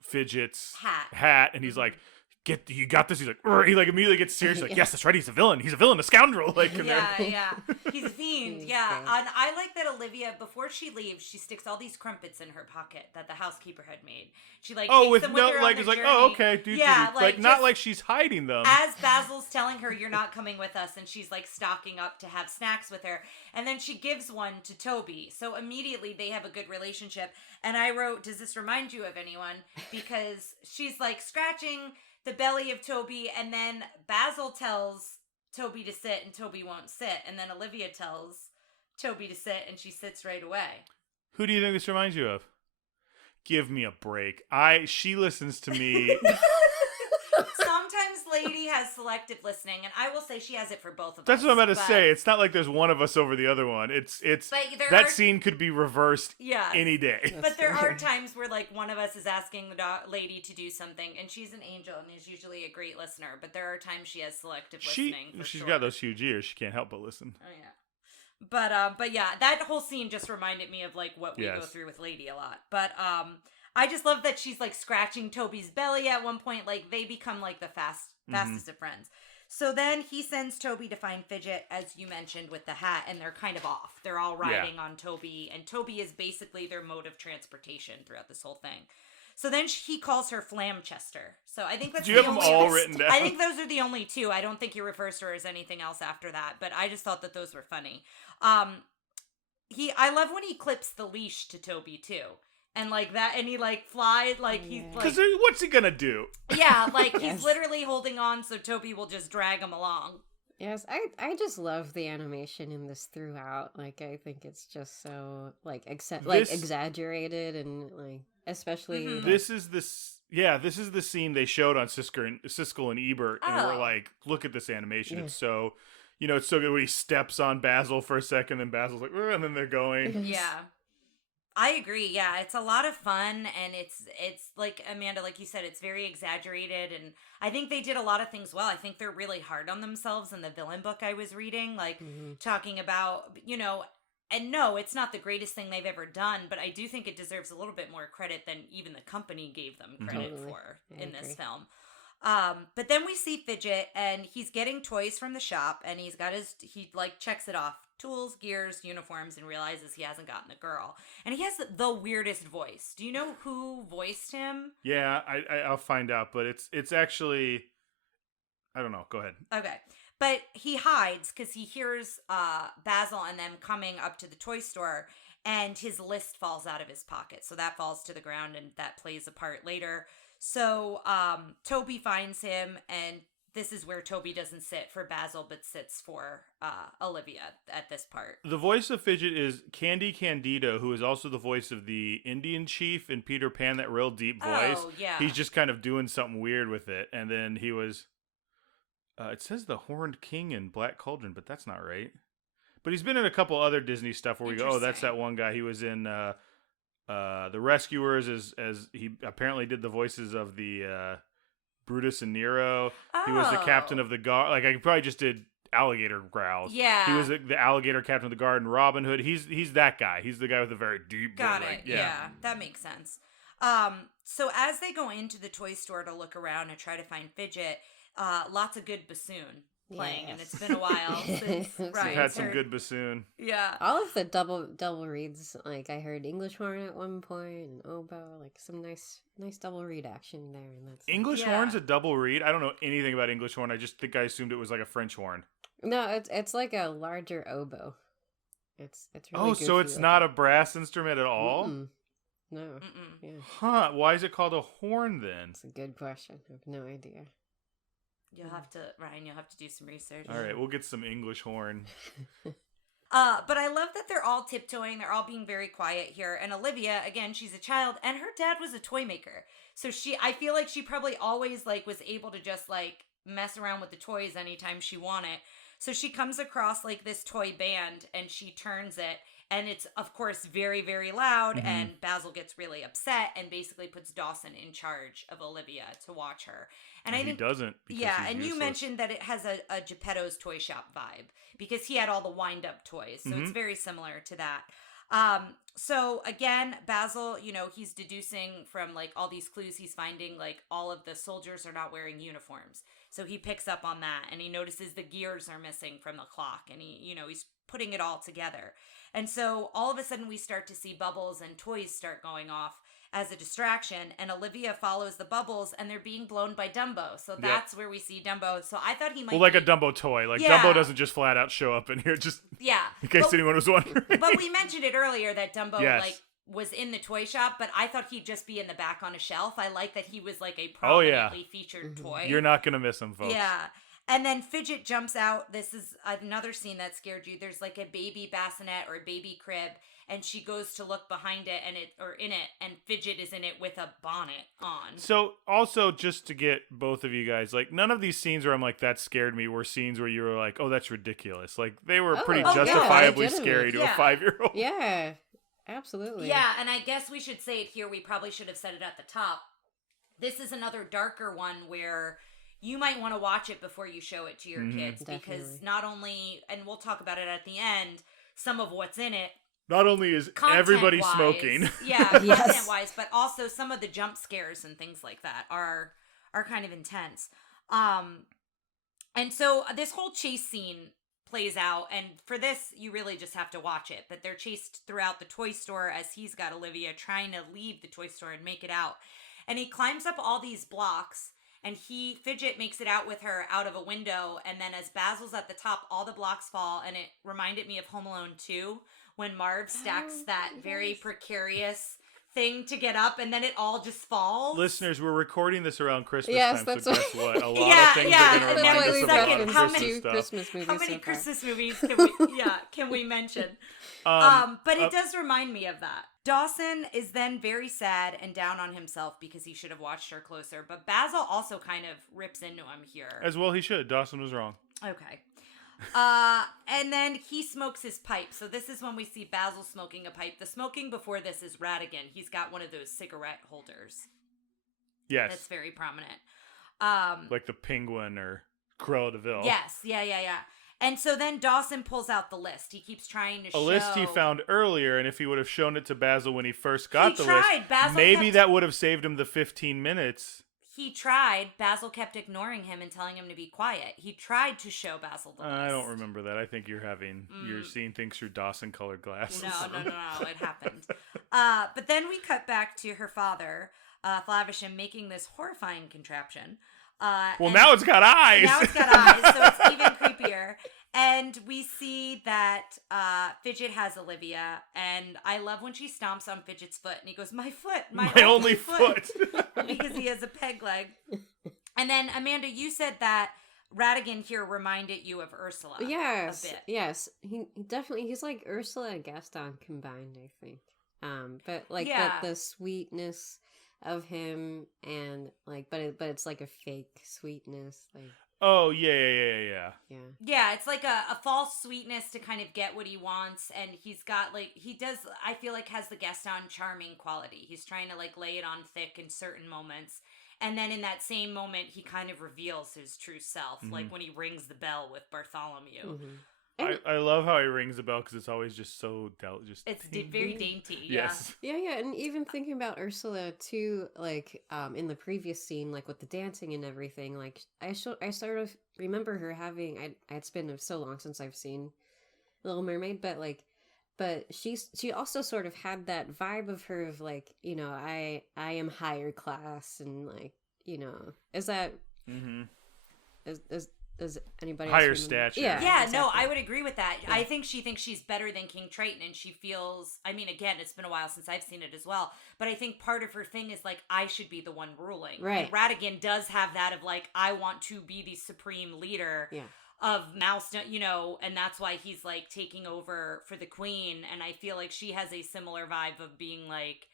Fidget's hat and he's like, you got this. He's like, he like immediately gets serious. He's like, yes, that's right. He's a villain, a scoundrel. Like, yeah. He's a fiend. Yeah. And I like that Olivia, before she leaves, she sticks all these crumpets in her pocket that the housekeeper had made. She like, takes them with her on the journey. okay. Dude, like not like she's hiding them. As Basil's telling her, you're not coming with us. And she's like stocking up to have snacks with her. And then she gives one to Toby. So immediately they have a good relationship. And I wrote, does this remind you of anyone? Because she's like scratching the belly of Toby, and then Basil tells Toby to sit, and Toby won't sit, and then Olivia tells Toby to sit, and she sits right away. Who do you think this reminds you of? Give me a break. She listens to me. Sometimes Lady has selective listening, and I will say she has it for both of us. That's what I'm about to say. It's not like there's one of us over the other one. That scene could be reversed any day. But there are times where like one of us is asking the Lady to do something, and she's an angel and is usually a great listener. But there are times she has selective listening. She's got those huge ears. She can't help but listen. Oh yeah. But yeah, that whole scene just reminded me of like what we go through with Lady a lot. But I just love that she's like scratching Toby's belly at one point. Like they become like the fastest of friends. So then he sends Toby to find Fidget, as you mentioned, with the hat, and they're kind of off. They're all riding on Toby, and Toby is basically their mode of transportation throughout this whole thing. So then he calls her Flamchester. So I think that's Do you have them all written down? I think those are the only two. I don't think he refers to her as anything else after that, but I just thought that those were funny. I love when he clips the leash to Toby too. And like that, and he like flies, like he's like. Because what's he gonna do? Yeah, like he's literally holding on so Toby will just drag him along. Yes, I just love the animation in this throughout. Like I think it's just so like exaggerated and like especially. Mm-hmm. This is the scene they showed on Siskel and Ebert, and we're like, look at this animation. It's so, it's so good when he steps on Basil for a second, and Basil's like, and then they're going. Yeah. I agree. Yeah, it's a lot of fun, and it's like Amanda, like you said, it's very exaggerated, and I think they did a lot of things well. I think they're really hard on themselves in the villain book I was reading, like talking about, and no, it's not the greatest thing they've ever done, but I do think it deserves a little bit more credit than even the company gave them credit for in this film. But then we see Fidget, and he's getting toys from the shop, and he checks it off. Tools, gears, uniforms, and realizes he hasn't gotten a girl. And he has the weirdest voice. Do you know who voiced him? Yeah, I'll find out, but it's actually, I don't know. Go ahead. Okay. But he hides because he hears Basil and them coming up to the toy store, and his list falls out of his pocket. So that falls to the ground, and that plays a part later. So Toby finds him, and this is where Toby doesn't sit for Basil, but sits for Olivia at this part. The voice of Fidget is Candy Candido, who is also the voice of the Indian chief in Peter Pan, that real deep voice. Oh, yeah. He's just kind of doing something weird with it. And then he was... it says the Horned King in Black Cauldron, but that's not right. But he's been in a couple other Disney stuff where we go, that's that one guy. He was in The Rescuers, as he apparently did the voices of the... Brutus and Nero. He was the captain of the guard. Like I probably just did alligator growls. Yeah. He was the alligator captain of the guard in Robin Hood. He's that guy. He's the guy with a very deep voice. Got it. Yeah, that makes sense. So as they go into the toy store to look around and try to find Fidget, lots of good bassoon playing, and it's been a while since We've had some good bassoon. Yeah. All of the double reads, like I heard English horn at one point and oboe, like some nice double read action there. And that's English horn's a double read. I don't know anything about English horn. I just think I assumed it was like a French horn. No, it's like a larger oboe. It's really so it's not a brass instrument at all? Mm-mm. No. Yeah. Huh? Why is it called a horn then? It's a good question. I have no idea. You'll have to do some research. All right, we'll get some English horn. But I love that they're all tiptoeing. They're all being very quiet here. And Olivia, again, she's a child, and her dad was a toy maker. So I feel like she probably always like was able to just like mess around with the toys anytime she wanted. So she comes across like this toy band, and she turns it, And it's, of course, very, very loud, Mm-hmm. and Basil gets really upset and basically puts Dawson in charge of Olivia to watch her. And I think he doesn't. Because yeah, he's and useless. you mentioned that it has a Geppetto's toy shop vibe because he had all the wind-up toys, so it's very similar to that. So again, Basil, he's deducing from like all these clues he's finding, like all of the soldiers are not wearing uniforms. So he picks up on that, and he notices the gears are missing from the clock, and he's putting it all together. And so all of a sudden we start to see bubbles and toys start going off as a distraction, and Olivia follows the bubbles, and they're being blown by Dumbo. So that's where we see Dumbo. So I thought he might like a Dumbo toy. Like Dumbo doesn't just flat out show up in here, just in case anyone was wondering. But we mentioned it earlier that Dumbo was in the toy shop, but I thought he'd just be in the back on a shelf. I like that he was like a prominently featured toy. You're not gonna miss him, folks. Yeah. And then Fidget jumps out. This is another scene that scared you. There's like a baby bassinet or a baby crib, and she goes to look behind it and Fidget is in it with a bonnet on. So also, just to get both of you guys, like, none of these scenes where I'm like, that scared me, were scenes where you were like, oh, that's ridiculous. Like, they were pretty justifiably scary to a 5-year-old. Yeah, absolutely. Yeah, and I guess we should say it here. We probably should have said it at the top. This is another darker one where you might want to watch it before you show it to your kids. Definitely. Because not only, and we'll talk about it at the end, some of what's in it, not only is everybody smoking. Yeah, content-wise, but also some of the jump scares and things like that are kind of intense. And so this whole chase scene plays out, and for this, you really just have to watch it. But they're chased throughout the toy store as he's got Olivia trying to leave the toy store and make it out. And he climbs up all these blocks, and Fidget makes it out with her out of a window, and then as Basil's at the top, all the blocks fall, and it reminded me of Home Alone 2, when Marv stacks that very precarious thing to get up, and then it all just falls. Listeners, we're recording this around Christmas Yes, time, that's so guess what? A lot of things are going to remind us of a lot of Christmas stuff. Christmas movies How many so Christmas movies can we mention? But it does remind me of that. Dawson is then very sad and down on himself because he should have watched her closer. But Basil also kind of rips into him here. As well he should. Dawson was wrong. Okay. And then he smokes his pipe. So this is when we see Basil smoking a pipe. The smoking before this is Radigan. He's got one of those cigarette holders. Yes. That's very prominent. Like the Penguin or Cruella de Vil. Yes. Yeah. And so then Dawson pulls out the list. He keeps trying to show... A list he found earlier, and if he would have shown it to Basil when he first got the list, Basil maybe that would have saved him the 15 minutes. He tried. Basil kept ignoring him and telling him to be quiet. He tried to show Basil the list. I don't remember that. I think you're seeing things through Dawson-colored glasses. No, it happened. But then we cut back to her father, Flavisham, making this horrifying contraption. Now it's got eyes. Now it's got eyes, so it's even creepier. And we see that Fidget has Olivia, and I love when she stomps on Fidget's foot, and he goes, my foot, my only foot. Because he has a peg leg. And then, Amanda, you said that Radigan here reminded you of Ursula. Yes, a bit. Yes. He definitely, he's like Ursula and Gaston combined, I think. But like the sweetness of him, and like, but it's like a fake sweetness, like. Oh, yeah. Yeah, it's like a false sweetness to kind of get what he wants, and he's got, like, he does, I feel like, has the Gaston charming quality. He's trying to, like, lay it on thick in certain moments, and then in that same moment, he kind of reveals his true self, like when he rings the bell with Bartholomew. Mm-hmm. I love how he rings the bell because it's always just so it's very dainty. Yes. Yeah, and even thinking about Ursula too, like in the previous scene, like with the dancing and everything, like I sort of remember her having. It's been so long since I've seen Little Mermaid, but she also sort of had that vibe of her of like, you know, I am higher class, and like, you know, is that Does anybody higher else stature? Yeah, exactly. No, I would agree with that. Yeah. I think she thinks she's better than King Triton, and she feels, I mean, again, it's been a while since I've seen it as well, but I think part of her thing is like, I should be the one ruling. Right. And Radigan does have that of like, I want to be the supreme leader of Mouse, you know, and that's why he's like taking over for the queen, and I feel like she has a similar vibe of being like,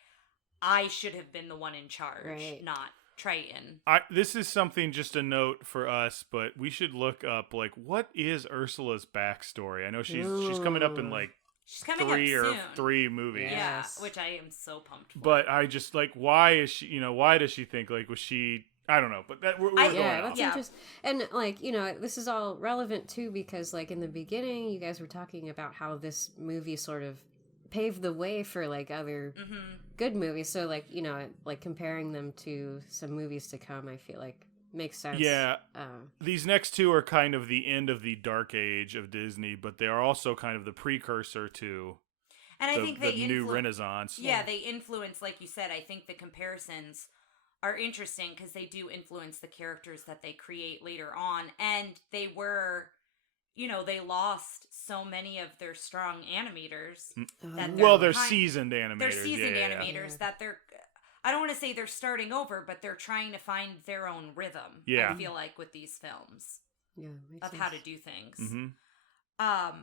I should have been the one in charge, not Triton. This is something, just a note for us, but we should look up, like, what is Ursula's backstory? I know she's coming up in like She's coming up soon. 3 movies. Yeah, which I am so pumped for. But I just like, why is she? Why does she think like was she? I don't know. But that we're going that's interesting. And like this is all relevant too because like in the beginning, you guys were talking about how this movie sort of paved the way for like other good movies. So like like comparing them to some movies to come, I feel like makes sense. Yeah, these next 2 are kind of the end of the dark age of Disney, but they are also kind of the precursor to and I think the new Renaissance. Yeah, they influence, like you said. I think the comparisons are interesting because they do influence the characters that they create later on, and they were, they lost so many of their strong animators. They're seasoned animators. They're seasoned animators that they're. I don't want to say they're starting over, but they're trying to find their own rhythm. Yeah. I feel like with these films of sense. how to do things. Mm-hmm.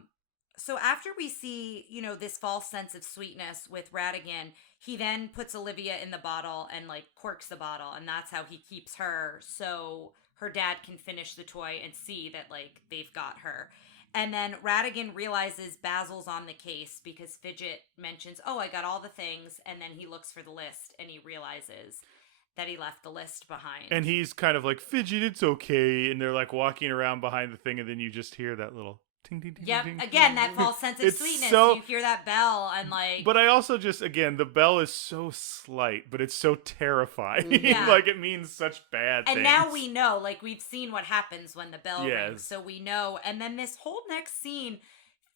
So after we see, this false sense of sweetness with Ratigan, he then puts Olivia in the bottle and like corks the bottle, and that's how he keeps her so her dad can finish the toy and see that like they've got her. And then Ratigan realizes Basil's on the case because Fidget mentions, "Oh, I got all the things," and then he looks for the list and he realizes that he left the list behind. And he's kind of like, "Fidget, it's okay," and they're like walking around behind the thing, and then you just hear that little ting ting ting. Yep, ting, again, ting. that false sense of sweetness. So, you hear that bell and like. But I also just the bell is so slight, but it's so terrifying. Yeah. Like it means such bad things. And now we know, like we've seen what happens when the bell rings, so we know. And then this whole next scene,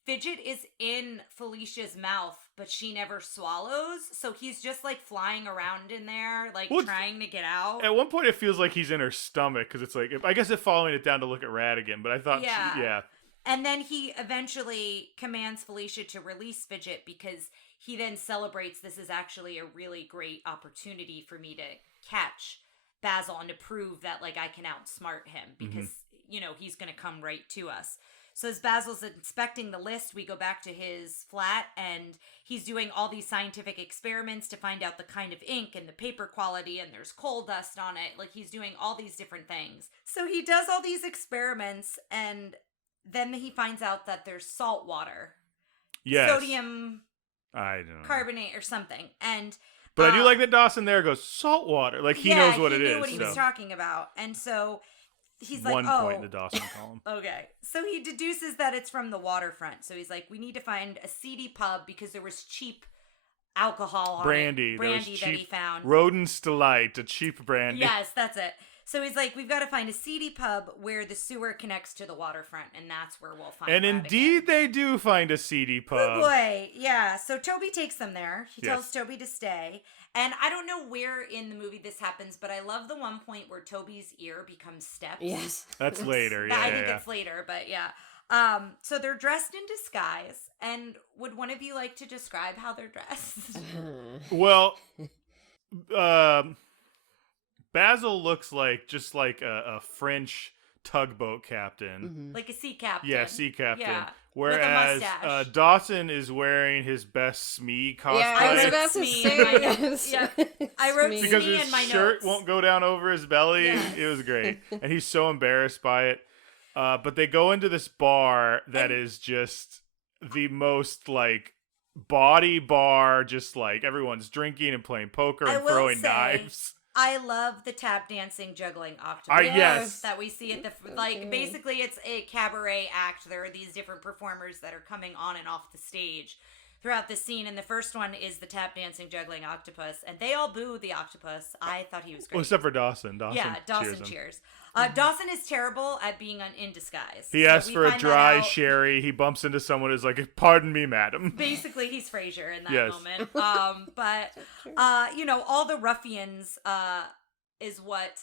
Fidget is in Felicia's mouth, but she never swallows, so he's just like flying around in there, like trying to get out. At one point, it feels like he's in her stomach because it's like I guess it's following it down to look at Ratigan, but I thought And then he eventually commands Felicia to release Fidget because he then celebrates this is actually a really great opportunity for me to catch Basil and to prove that like I can outsmart him because, he's going to come right to us. So as Basil's inspecting the list, we go back to his flat and he's doing all these scientific experiments to find out the kind of ink and the paper quality, and there's coal dust on it. Like he's doing all these different things. So he does all these experiments and then he finds out that there's salt water. Yes. Sodium I don't know. carbonate or something. But I do like that Dawson there goes, salt water. Like he knows what it is. He knew what he was talking about. And so he's like, One point in the Dawson column. Okay. So he deduces that it's from the waterfront. So he's like, we need to find a seedy pub because there was cheap alcohol brandy that he found. Rodent's Delight, a cheap brandy. Yes, that's it. So he's like, we've got to find a seedy pub where the sewer connects to the waterfront, and that's where we'll find. And indeed, they do find a seedy pub. Oh boy, yeah. So Toby takes them there. He tells Toby to stay, and I don't know where in the movie this happens, but I love the one point where Toby's ear becomes steps. Yes, that's later. I think it's later, but yeah. So they're dressed in disguise, and would one of you like to describe how they're dressed? Well, Basil looks just like a French tugboat captain. Like a sea captain. Yeah, sea captain. Yeah. Whereas with a mustache. Dawson is wearing his best Smee cosplay. Yeah, I was about to say this. I wrote Smee. Because Smee his in my shirt notes. won't go down over his belly. Yes. It was great. And he's so embarrassed by it. But they go into this bar that is just the most like bawdy bar, just like everyone's drinking and playing poker and throwing knives. I love the tap dancing juggling octopus yes. that we see at the basically it's a cabaret act. There are these different performers that are coming on and off the stage throughout the scene, and the first one is the tap dancing juggling octopus, and they all boo the octopus. I thought he was great. Well, except for Dawson. Dawson cheers. Dawson is terrible at being in disguise. He asks for a dry sherry. He bumps into someone who's like, "Pardon me, madam." Basically, he's Frasier in that moment. But all the ruffians is what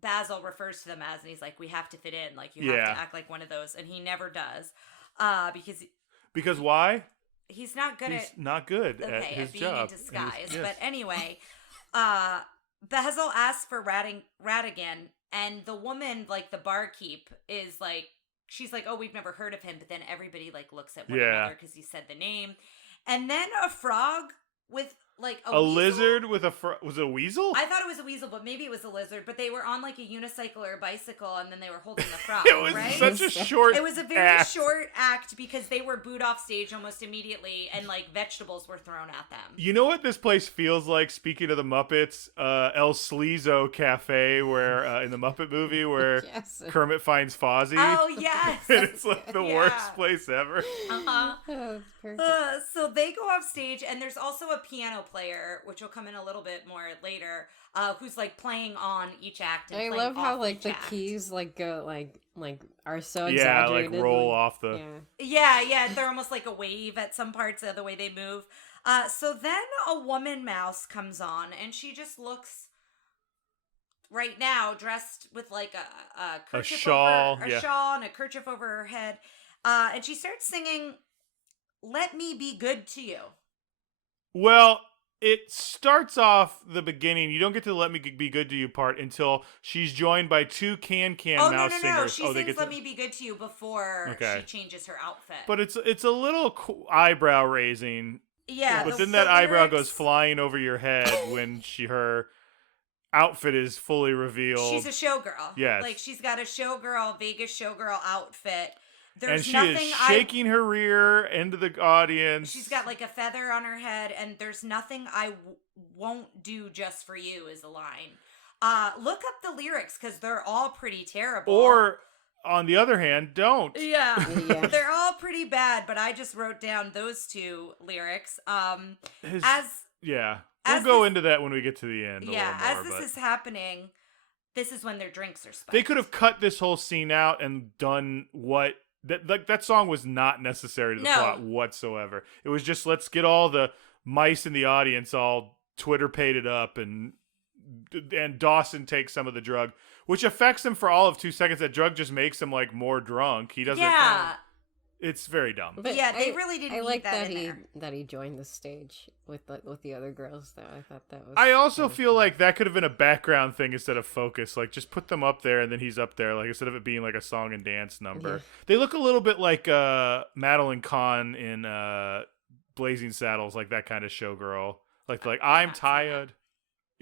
Basil refers to them as, and he's like, "We have to fit in. Like, you have to act like one of those," and he never does, because why? He's not good at his being job. in disguise. But anyway, Basil asks for Ratigan, and the woman, like the barkeep, is like, she's like, "Oh, we've never heard of him." But then everybody like looks at one another because he said the name, and then a frog with like a weasel? lizard with was it a weasel? I thought it was a weasel, but maybe it was a lizard. But they were on like a unicycle or a bicycle, and then they were holding the frog. It was right? such a short. It was a very short act because they were booed off stage almost immediately, and like vegetables were thrown at them. You know what this place feels like? Speaking of the Muppets, El Sleazo Cafe, where in the Muppet movie, where Kermit finds Fozzie. Oh yes, and it's like the worst place ever. Oh, perfect. So they go off stage, and there's also a piano player, which will come in a little bit more later, who's like playing on each act. And I love how like the keys like go like are so exaggerated. Like roll off the. Yeah. They're almost like a wave at some parts of the way they move. So then a woman mouse comes on, and she just looks. Right now, dressed with like a kerchief shawl, over, a shawl and a kerchief over her head, and she starts singing "Let Me Be Good to You." Well, it starts off the beginning. You don't get to the "Let Me Be Good to You" part until she's joined by two mouse singers. No. She sings "Let Me Be Good to You" before she changes her outfit. But it's a little eyebrow raising. Yeah, but then that eyebrow goes flying over your head when her outfit is fully revealed. She's a showgirl. Yes. Like she's got a Vegas showgirl outfit. And she is shaking her rear into the audience. She's got like a feather on her head, and there's nothing I won't do just for you is a line. Look up the lyrics because they're all pretty terrible. Or, on the other hand, don't. Yeah. They're all pretty bad, but I just wrote down those two lyrics. We'll go into that when we get to the end. As this is happening, this is when their drinks are spiked. They could have cut this whole scene out and done what that song was not necessary to the plot whatsoever. It was just, let's get all the mice in the audience all Twitter-pated up, and Dawson takes some of the drug, which affects him for all of 2 seconds. That drug just makes him like more drunk. He doesn't. Yeah. It's very dumb. But they really didn't. I like that he joined the stage with the other girls. Though I thought that was. I also feel like that could have been a background thing instead of focus. Like just put them up there and then he's up there. Like instead of it being like a song and dance number. Yeah. They look a little bit like Madeline Kahn in Blazing Saddles, like that kind of showgirl. Like I'm tired.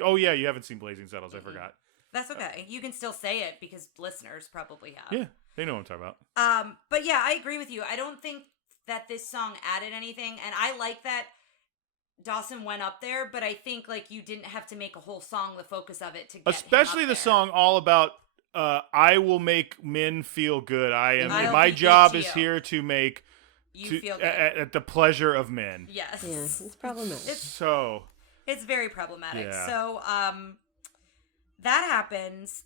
Oh yeah, you haven't seen Blazing Saddles. I forgot. That's okay. You can still say it because listeners probably have. Yeah. They know what I'm talking about. But yeah, I agree with you. I don't think that this song added anything, and I like that Dawson went up there, but I think like you didn't have to make a whole song the focus of it to get especially him the up song all about I will make men feel good. My job job is here to make you feel good at the pleasure of men. Yes. Yeah, it's problematic. It's very problematic. Yeah. So that happens.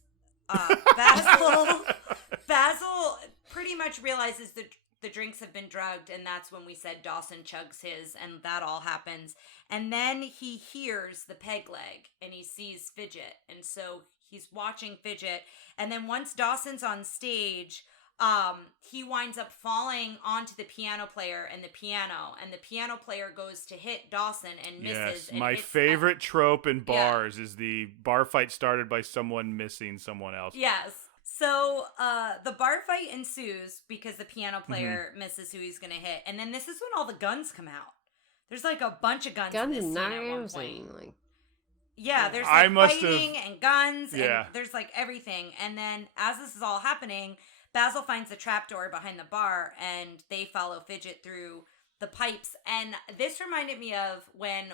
Basil pretty much realizes that the drinks have been drugged, and that's when we said Dawson chugs his, and that all happens. And then he hears the peg leg, and he sees Fidget, and so he's watching Fidget. And then once Dawson's on stage, he winds up falling onto the piano player and the piano player goes to hit Dawson and misses. Yes, and my favorite trope in bars is the bar fight started by someone missing someone else. Yes. So the bar fight ensues because the piano player misses who he's going to hit. And then this is when all the guns come out. There's like a bunch of guns in this and scene at one knives point. And like... Yeah, there's like fighting and guns and there's like everything. And then as this is all happening, Basil finds the trapdoor behind the bar and they follow Fidget through the pipes. And this reminded me of when,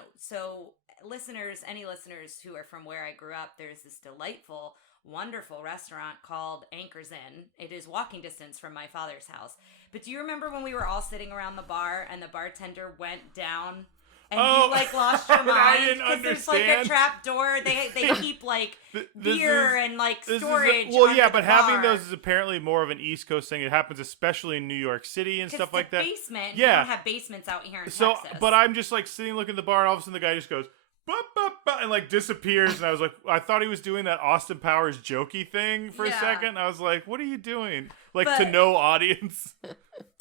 any listeners who are from where I grew up, there's this delightful, wonderful restaurant called Anchor's Inn. It is walking distance from my father's house. But do you remember when we were all sitting around the bar and the bartender went down and you like lost your mind? I didn't understand. There's like a trap door. They keep like beer and like storage. But having those is apparently more of an East Coast thing. It happens especially in New York City and stuff like that. Basement. Yeah, we don't have basements out here in Texas. But I'm just like sitting looking at the bar, and all of a sudden the guy just goes, "Bah, bah, bah," and like disappears. And I was like, I thought he was doing that Austin Powers jokey thing for a second. I was like, what are you doing? Like to no audience.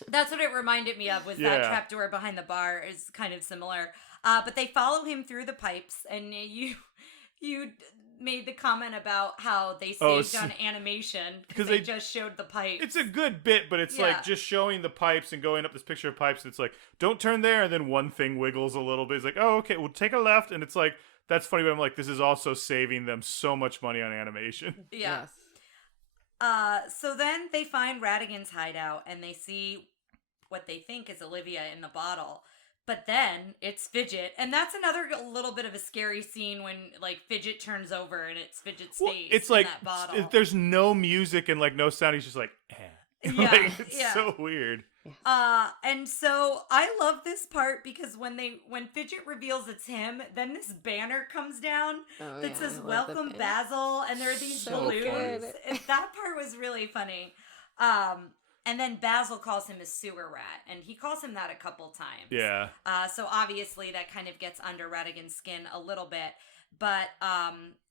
That's what it reminded me of, was that trapdoor behind the bar is kind of similar. But they follow him through the pipes, and made the comment about how they Oh, saved on animation because they just showed the pipes. It's a good bit, but it's like just showing the pipes and going up this picture of pipes. And it's like, don't turn there, and then one thing wiggles a little bit. It's like, oh, okay, we'll take a left, and it's like, that's funny, but I'm like, this is also saving them so much money on animation. Yeah. So then they find Radigan's hideout, and they see what they think is Olivia in the bottle. But then it's Fidget, and that's another little bit of a scary scene when like Fidget turns over and it's Fidget's face. It's in like that bottle. There's no music and like no sound. He's just like, eh. Yeah, like, it's so weird. And so I love this part because when Fidget reveals it's him, then this banner comes down that says "Welcome Basil," and there are these balloons. And that part was really funny. And then Basil calls him a sewer rat, and he calls him that a couple times. Yeah. So obviously that kind of gets under Radigan's skin a little bit. But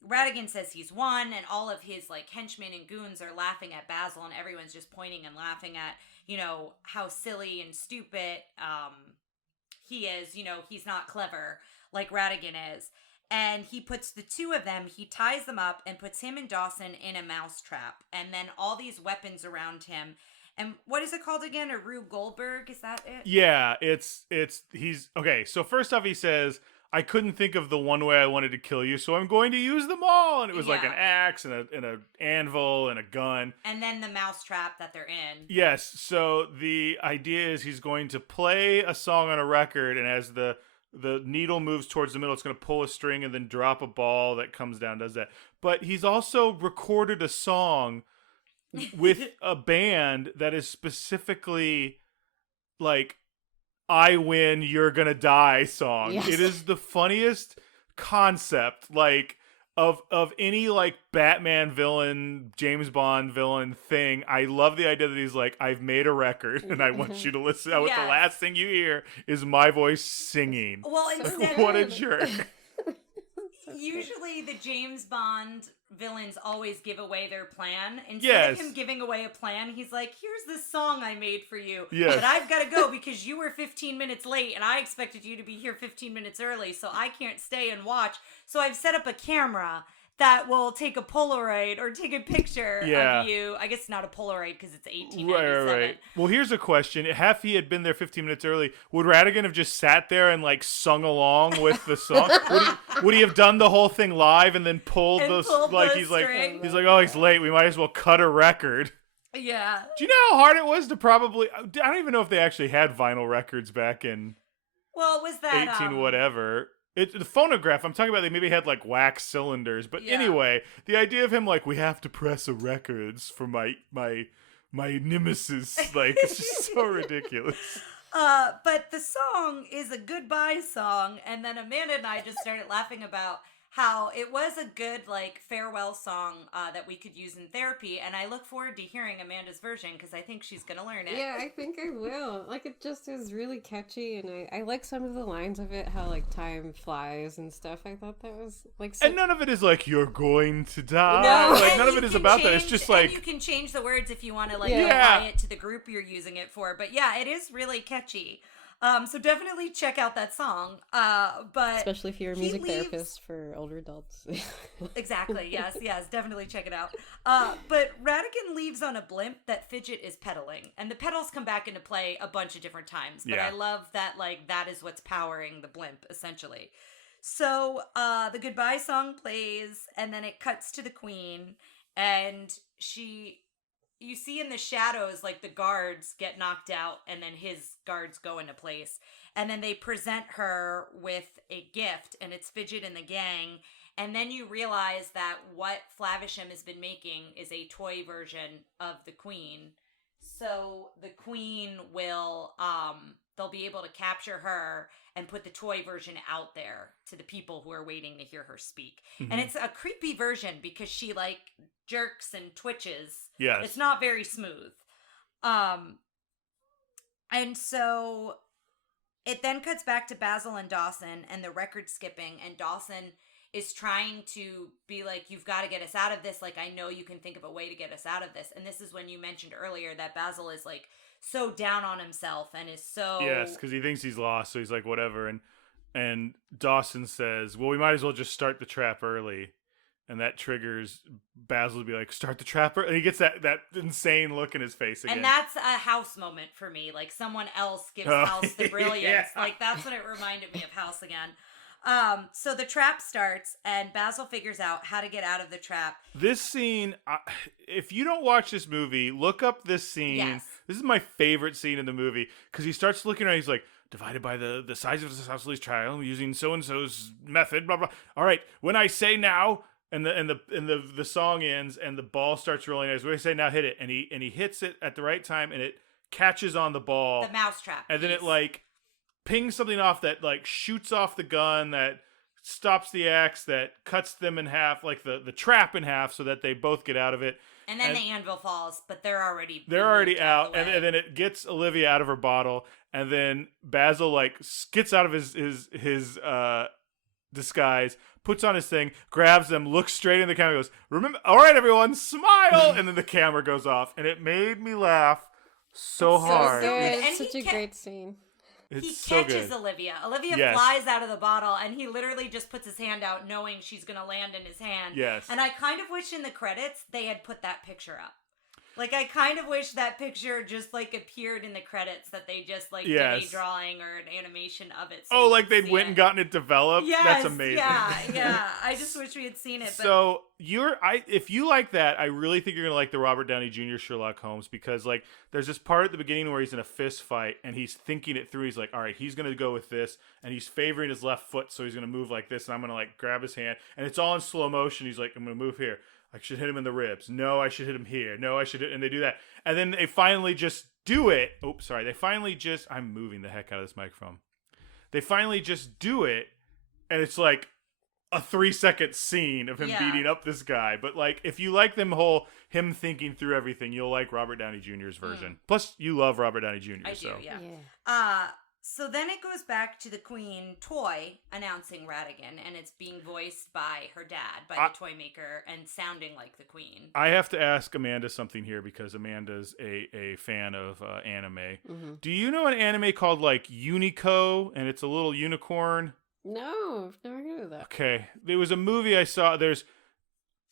Radigan says he's won, and all of his like henchmen and goons are laughing at Basil, and everyone's just pointing and laughing at, you know, how silly and stupid he is. You know, he's not clever like Radigan is. And he puts the two of them, he ties them up and puts him and Dawson in a mousetrap. And then all these weapons around him. And what is it called again? A Rube Goldberg? Is that it? Yeah, he's okay. So first off, he says, I couldn't think of the one way I wanted to kill you, so I'm going to use them all. And it was like an axe and an anvil and a gun. And then the mousetrap that they're in. Yes. So the idea is he's going to play a song on a record, and as the needle moves towards the middle, it's going to pull a string and then drop a ball that comes down, does that. But he's also recorded a song with a band that is specifically like, I win, you're gonna die song. Yes. It is the funniest concept, like, of any like Batman villain, James Bond villain thing. I love the idea that he's like, I've made a record and I want you to listen. The last thing you hear is my voice singing. Well, instead, what a jerk. Usually the James Bond villains always give away their plan. Instead of him giving away a plan, he's like, here's this song I made for you. Yes. But I've got to go because you were 15 minutes late and I expected you to be here 15 minutes early, so I can't stay and watch. So I've set up a camera that will take a Polaroid or take a picture of you. I guess not a Polaroid because it's 1897. Right. Well, here's a question. If he had been there 15 minutes early, would Radigan have just sat there and like sung along with the song? would he have done the whole thing live and then pulled he's like, oh, he's late. We might as well cut a record. Yeah. Do you know how hard it was to probably, I don't even know if they actually had vinyl records back in it was that 18 whatever. The phonograph, I'm talking about, they maybe had like wax cylinders. But anyway, the idea of him like, we have to press a records for my nemesis, like, it's just so ridiculous. But the song is a goodbye song, and then Amanda and I just started laughing about how it was a good, like, farewell song that we could use in therapy, and I look forward to hearing Amanda's version, because I think she's going to learn it. Yeah, I think I will. Like, it just is really catchy, and I like some of the lines of it, how, like, time flies and stuff. I thought that was, like... And none of it is like, you're going to die. No. Like, none of it is about that. It's just like... And you can change the words if you want to, like, apply it to the group you're using it for. But, yeah, it is really catchy. So definitely check out that song. But especially if you're a music therapist for older adults. Exactly. Yes, definitely check it out. But Radigan leaves on a blimp that Fidget is pedaling, and the pedals come back into play a bunch of different times. But I love that, like, that is what's powering the blimp, essentially. So the goodbye song plays, and then it cuts to the Queen, and you see in the shadows, like, the guards get knocked out, and then his guards go into place. And then they present her with a gift, and it's Fidget and the gang. And then you realize that what Flavisham has been making is a toy version of the Queen. So the Queen will, they'll be able to capture her and put the toy version out there to the people who are waiting to hear her speak. Mm-hmm. And it's a creepy version because she, like, jerks and twitches. Yes. It's not very smooth. And so it then cuts back to Basil and Dawson and the record skipping, and Dawson is trying to be like, you've got to get us out of this. Like, I know you can think of a way to get us out of this. And this is when you mentioned earlier that Basil is, like, so down on himself and is so... Yes, because he thinks he's lost, so he's like, whatever. And Dawson says, well, we might as well just start the trap early. and that triggers Basil to be like, start the trapper, and he gets that insane look in his face again. And that's a House moment for me. Like, someone else gives House the brilliance. Yeah. Like, that's what it reminded me of House again. So the trap starts, and Basil figures out how to get out of the trap. This scene, if you don't watch this movie, look up this scene. Yes. This is my favorite scene in the movie, because he starts looking around, he's like, divided by the size of this isosceles triangle using so-and-so's method, blah, blah. All right, when I say now, and the song ends, and the ball starts rolling, as when I say now, hit it, and he hits it at the right time, and it catches on the ball. The mousetrap. And then it, like, pings something off that, like, shoots off the gun, that stops the axe, that cuts them in half, like the trap in half, so that they both get out of it. And then the anvil falls, but they're already out, and then it gets Olivia out of her bottle, and then Basil, like, gets out of his disguise, puts on his thing, grabs them, looks straight in the camera, goes, "Remember, all right, everyone, smile!" And then the camera goes off, and it made me laugh so hard. So good. And It's such a great scene. He so catches good. Olivia. Olivia Yes. flies out of the bottle, and he literally just puts his hand out, knowing she's going to land in his hand. Yes. And I kind of wish in the credits they had put that picture up. Like, I kind of wish that picture just, like, appeared in the credits, that they just, like, did a drawing or an animation of it. So like they'd went and gotten it developed? Yes, That's amazing. Yeah. I just wish we had seen it. But So if you like that, I really think you're gonna like the Robert Downey Jr. Sherlock Holmes, because, like, there's this part at the beginning where he's in a fist fight and he's thinking it through. He's like, all right, he's gonna go with this, and he's favoring his left foot, so he's gonna move like this, and I'm gonna, like, grab his hand, and it's all in slow motion. He's like, I'm gonna move here. I should hit him in the ribs. No, I should hit him here. No, I should hit, and they do that, and then they finally just do it. Oops, sorry. They finally just. I'm moving the heck out of this microphone. They finally just do it, and it's like a 3-second scene of him beating up this guy. But, like, if you like him thinking through everything, you'll like Robert Downey Jr.'s version. Plus, you love Robert Downey Jr. I so. do, yeah. So then it goes back to the Queen toy announcing Ratigan, and it's being voiced by her dad, by the toy maker, and sounding like the Queen. I have to ask Amanda something here, because Amanda's a fan of anime. Mm-hmm. Do you know an anime called, like, Unico, and it's a little unicorn? No, I've never heard of that. Okay. There was a movie I saw.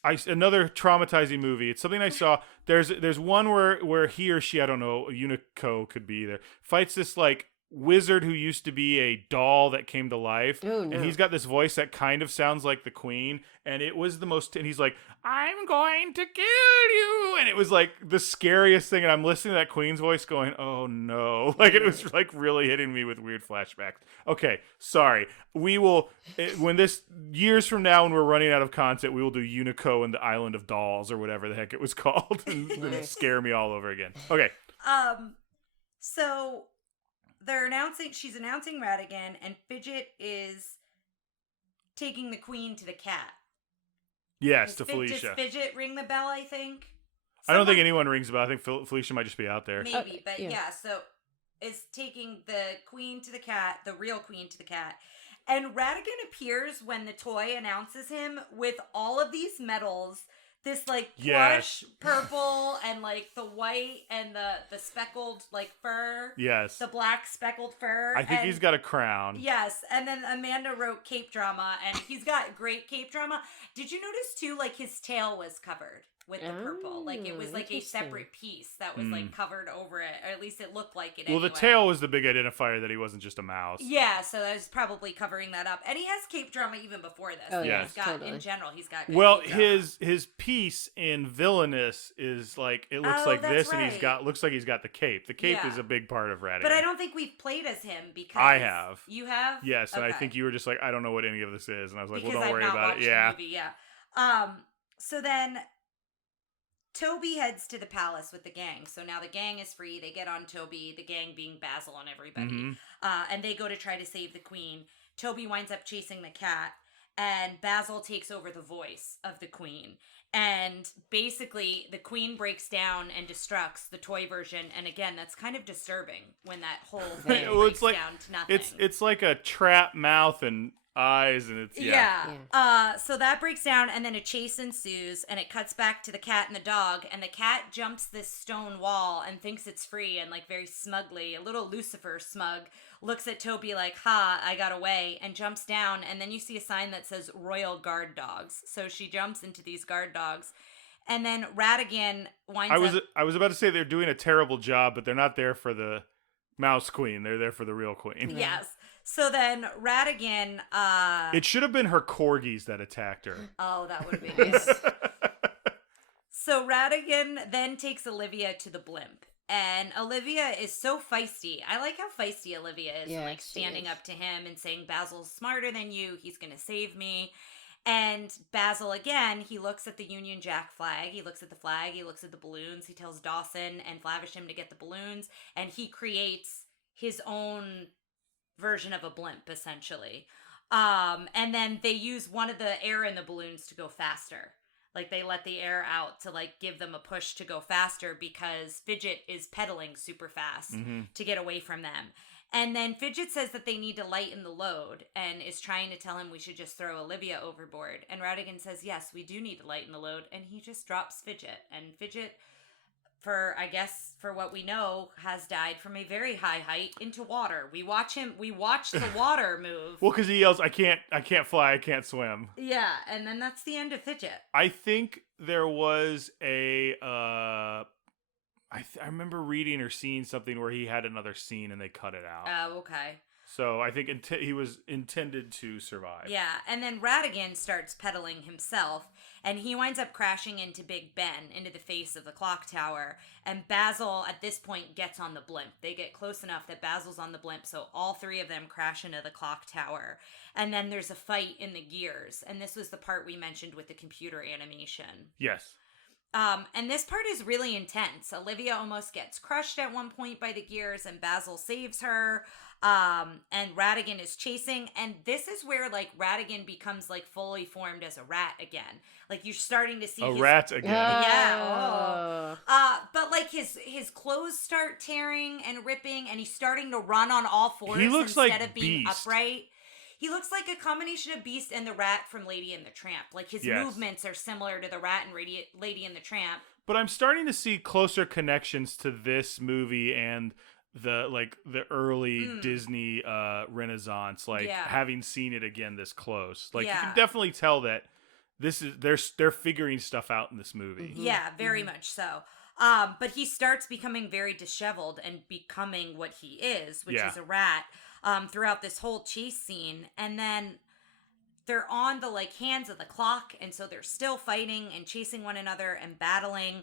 Another traumatizing movie. It's something I saw. There's one where he or she, I don't know, Unico could be either, fights this, like, wizard who used to be a doll that came to life. Oh, no. And he's got this voice that kind of sounds like the Queen, and it was the most, and he's like, I'm going to kill you, and it was, like, the scariest thing, and I'm listening to that Queen's voice going, oh no, like, it was, like, really hitting me with weird flashbacks. Okay, sorry. We will, when this, years from now, when we're running out of content, we will do Unico and the Island of Dolls, or whatever the heck it was called, and it'll scare me all over again. Okay. So she's announcing Ratigan, and Fidget is taking the Queen to the cat. Yes, to Felicia. Does Fidget ring the bell, I think? I don't think anyone rings the bell. I think Felicia might just be out there. Maybe, but so is taking the Queen to the cat, the real Queen to the cat. And Ratigan appears when the toy announces him with all of these medals. This, like, plush purple and, like, the white and the speckled, like, fur. Yes. The black speckled fur. I think he's got a crown. Yes. And then Amanda wrote cape drama, and he's got great cape drama. Did you notice, too, like, his tail was covered with the purple? Like, it was, like, a separate piece that was, like, covered over it. Or at least it looked like it anyway. The tail was the big identifier that he wasn't just a mouse. Yeah, so that was probably covering that up. And he has cape drama even before this. Oh, yeah. Yes. He's got, Totally. in general, he's got good Well, cape drama. his piece in Villainous is, like, it looks like that's this, and looks like he's got the cape. The cape is a big part of Ratigan. But I don't think we've played as him because... I have. You have? Yes, and Okay. I think you were just like, I don't know what any of this is. And I was like, Because well, don't worry I've not about it. watched Yeah. the movie, yeah. So then Toby heads to the palace with the gang. So now the gang is free. They get on Toby, the gang being Basil and everybody. Mm-hmm. And they go to try to save the Queen. Toby winds up chasing the cat. And Basil takes over the voice of the Queen. And basically, the Queen breaks down and destructs the toy version. And again, that's kind of disturbing when that whole thing breaks down to nothing. It's like a trap mouth, and eyes, and it's So that breaks down, and then a chase ensues, and it cuts back to the cat and the dog, and the cat jumps this stone wall and thinks it's free, and like very smugly, a little Lucifer smug, looks at Toby like, ha, I got away, and jumps down, and then you see a sign that says Royal Guard Dogs. So she jumps into these guard dogs, and then Ratigan winds up... I was about to say they're doing a terrible job, but they're not there for the Mouse Queen. They're there for the real queen. Yes. So then Ratigan... It should have been her corgis that attacked her. Oh, that would have been nice. So Ratigan then takes Olivia to the blimp. And Olivia is so feisty. I like how feisty Olivia is. Yeah, like standing up to him and saying, Basil's smarter than you. He's going to save me. And Basil, again, he looks at the Union Jack flag. He looks at the flag. He looks at the balloons. He tells Dawson and Flavisham to get the balloons. And he creates his own version of a blimp, essentially. And then they use one of the air in the balloons to go faster. Like, they let the air out to, like, give them a push to go faster because Fidget is pedaling super fast to get away from them. And then Fidget says that they need to lighten the load and is trying to tell him we should just throw Olivia overboard. And Ratigan says, yes, we do need to lighten the load. And he just drops Fidget. And Fidget, for what we know, has died from a very high height into water. We watch the water move. Well, because he yells, I can't fly, I can't swim. Yeah, and then that's the end of Fidget. I think there was I remember reading or seeing something where he had another scene and they cut it out. Oh, okay. So I think he was intended to survive. Yeah, and then Ratigan starts pedaling himself, and he winds up crashing into Big Ben, into the face of the clock tower, and Basil, at this point, gets on the blimp. They get close enough that Basil's on the blimp, so all three of them crash into the clock tower. And then there's a fight in the gears, and this was the part we mentioned with the computer animation. Yes. And this part is really intense. Olivia almost gets crushed at one point by the gears, and Basil saves her. And Ratigan is chasing, and this is where, like, Ratigan becomes, like, fully formed as a rat again. Like, you're starting to see a rat again. Yeah. Oh. But, like, his clothes start tearing and ripping, and he's starting to run on all fours he looks instead like of being Beast. Upright. He looks like a combination of Beast and the rat from Lady and the Tramp. Like, his movements are similar to the rat and Lady and the Tramp. But I'm starting to see closer connections to this movie and the early Disney Renaissance, having seen it again this close. Like, you can definitely tell that this is they're figuring stuff out in this movie. Mm-hmm. Yeah, very much so. But he starts becoming very disheveled and becoming what he is, which is a rat, throughout this whole chase scene. And then they're on the, like, hands of the clock, and so they're still fighting and chasing one another and battling.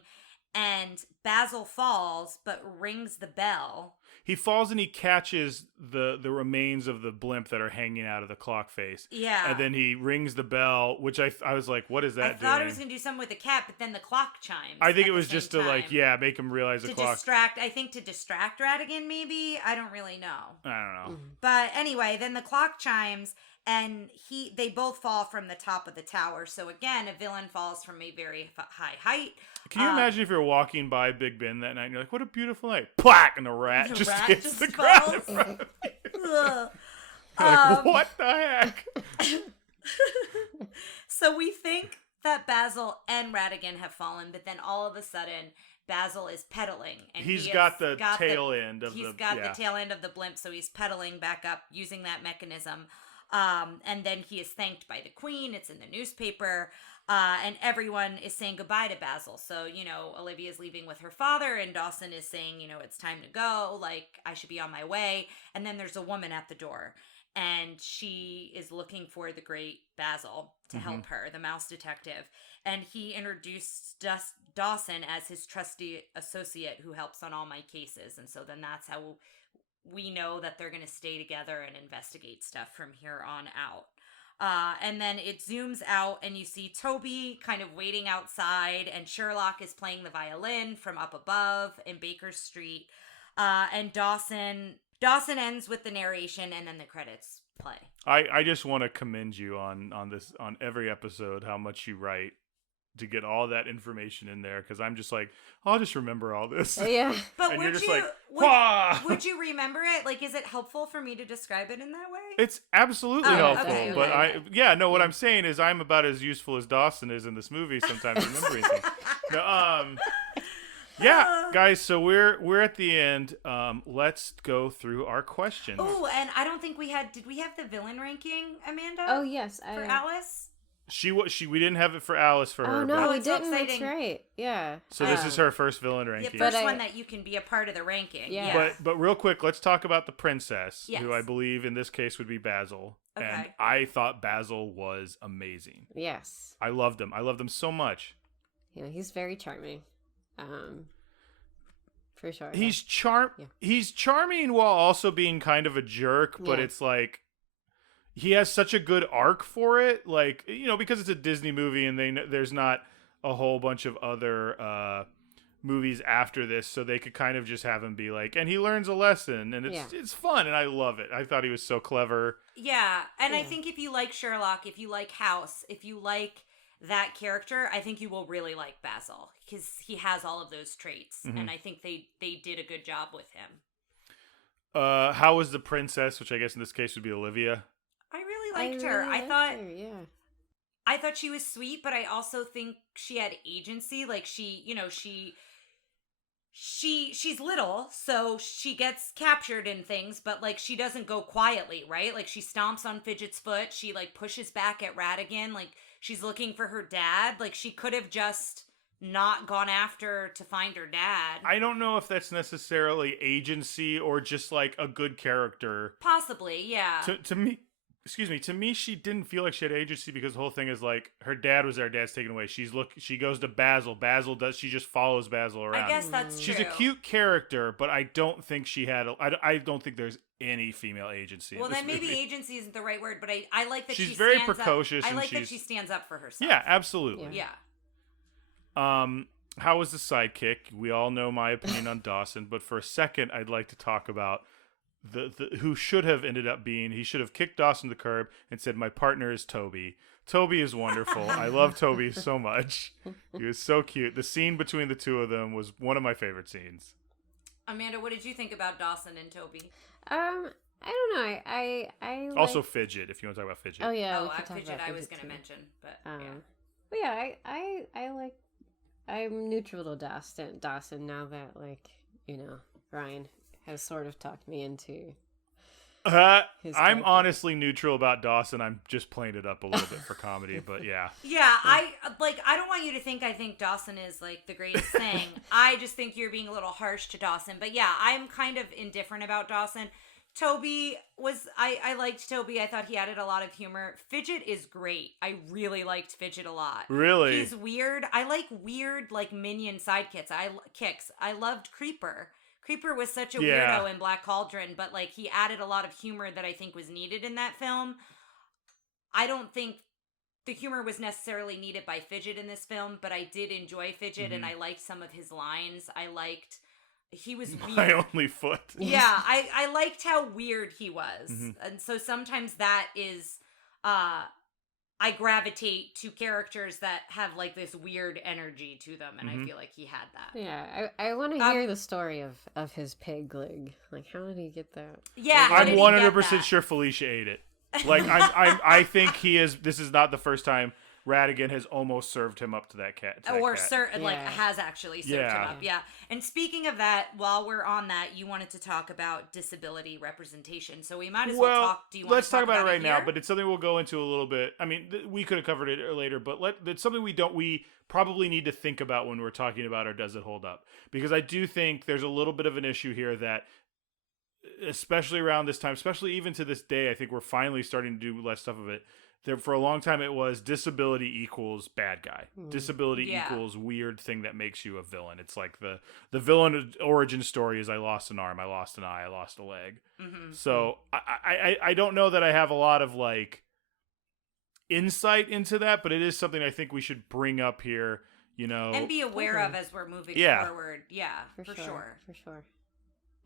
And Basil falls, but rings the bell. He falls and he catches the remains of the blimp that are hanging out of the clock face. Yeah. And then he rings the bell, which I was like, what is that doing? I thought it was going to do something with the cat, but then the clock chimes. I think it was just to, like, make him realize the clock. I think to distract Ratigan, maybe? I don't really know. I don't know. But anyway, then the clock chimes, and they both fall from the top of the tower. So again, a villain falls from a very high height. Can you imagine if you're walking by Big Ben that night and you're like, what a beautiful night. Plack! And the rat just hits the ground in front of you. Like, what the heck? So we think that Basil and Ratigan have fallen, but then all of a sudden, Basil is pedaling. And he's got the tail end of the tail end of the blimp, so he's pedaling back up using that mechanism. And then he is thanked by the queen. It's in the newspaper. And everyone is saying goodbye to Basil. So, Olivia's leaving with her father, and Dawson is saying, it's time to go. Like, I should be on my way. And then there's a woman at the door, and she is looking for the great Basil to help her, the mouse detective. And he introduced Dawson as his trusty associate who helps on all my cases. And so then that's how we know that they're going to stay together and investigate stuff from here on out. And then it zooms out, and you see Toby kind of waiting outside, and Sherlock is playing the violin from up above in Baker Street. And Dawson ends with the narration, and then the credits play. I just want to commend you on every episode how much you write to get all that information in there because I'm just like, I'll just remember all this. Yeah. But And would you're just you like, would, "Wah!" would you remember it? Like, is it helpful for me to describe it in that way? It's absolutely Oh, helpful, okay, but okay. what I'm saying is I'm about as useful as Dawson is in this movie sometimes remembering things. No, yeah, guys, so we're at the end. Let's go through our questions. Oh, and I don't think did we have the villain ranking, Amanda? Oh, yes. For Alice? We didn't have it for Alice for her. Oh, no, but, we it's so didn't. That's exciting. right. Yeah. so this is her first villain The ranking. first But one that you can be a part of the ranking. Yeah. Yeah. But real quick, let's talk about the princess, Yes. who I believe in this case would be Basil. And Okay. I thought Basil was amazing. Yes. I loved him. I loved him so much. Yeah, he's very charming. For sure. He's Yeah. He's charming while also being kind of a jerk, but Yeah. it's like he has such a good arc for it. Like, because it's a Disney movie and there's not a whole bunch of other movies after this, so they could kind of just have him be like, and he learns a lesson, and it's fun, and I love it. I thought he was so clever. Yeah, and I Yeah. think if you like Sherlock, if you like House, if you like that character, I think you will really like Basil because he has all of those traits, and I think they did a good job with him. How was the princess, which I guess in this case would be Olivia? I really liked her. really I liked thought her, yeah. I thought she was sweet, but I also think she had agency. Like she's little, so she gets captured in things, but like she doesn't go quietly, right? Like she stomps on Fidget's foot, she like pushes back at Ratigan, like she's looking for her dad. Like she could have just not gone after to find her dad. I don't know if that's necessarily agency or just like a good character. Possibly, yeah. To me, she didn't feel like she had agency because the whole thing is like her dad was there, her dad's taken away. She goes to Basil. She just follows Basil around. I guess that's She's true. a cute character, but I don't think she had. I don't think there's any female agency. Well, in this then maybe movie. agency isn't the right word, but I like that She's she very stands precocious up. I and like that she's- she stands up for herself. Yeah, absolutely. Yeah. How was the sidekick? We all know my opinion on Dawson, but for a second, I'd like to talk about the who should have ended up being. He should have kicked Dawson to the curb and said, "My partner is Toby." Toby is wonderful. I love Toby so much. He was so cute. The scene between the two of them was one of my favorite scenes. Amanda, what did you think about Dawson and Toby? I don't know. I Also, like... Fidget, if you want to talk about Fidget. Oh yeah. we I could talk Fidget about I was going to too. mention, but But yeah, I like. I'm neutral to Dawson now that Ryan has sort of talked me into. I'm character. honestly neutral about Dawson. I'm just playing it up a little bit for comedy, but yeah. Yeah, I don't want you to think I think Dawson is like the greatest thing. I just think you're being a little harsh to Dawson. But yeah, I'm kind of indifferent about Dawson. Toby I liked Toby. I thought he added a lot of humor. Fidget is great. I really liked Fidget a lot. Really? He's weird. I like weird like minion sidekicks. I loved Creeper. Creeper was such a weirdo in Black Cauldron, but like he added a lot of humor that I think was needed in that film. I don't think the humor was necessarily needed by Fidget in this film, but I did enjoy Fidget and I liked some of his lines. He was weird. My only foot. Yeah, I liked how weird he was. And so sometimes that is I gravitate to characters that have like this weird energy to them, and I feel like he had that. Yeah, I want to hear the story of his pig leg. Like, how did he get that? Yeah, how I'm did he get 100% that? sure Felicia ate it. Like I think he is. This is not the first time Ratigan has almost served him up to that cat. Has actually served him up. Yeah. And speaking of that, while we're on that, you wanted to talk about disability representation, so we might as well talk. Do you want let's to talk about it right now? here? But it's something we'll go into a little bit. I mean, we could have covered it later, but it's something we probably need to think about when we're talking about or does it hold up? Because I do think there's a little bit of an issue here that, especially around this time, especially even to this day, I think we're finally starting to do less stuff of it. There, for a long time, it was disability equals bad guy. Disability equals weird thing that makes you a villain. It's like the villain origin story is I lost an arm, I lost an eye, I lost a leg. So I don't know that I have a lot of like insight into that, but it is something I think we should bring up here, and be aware of as we're moving forward. Yeah, for sure. For sure.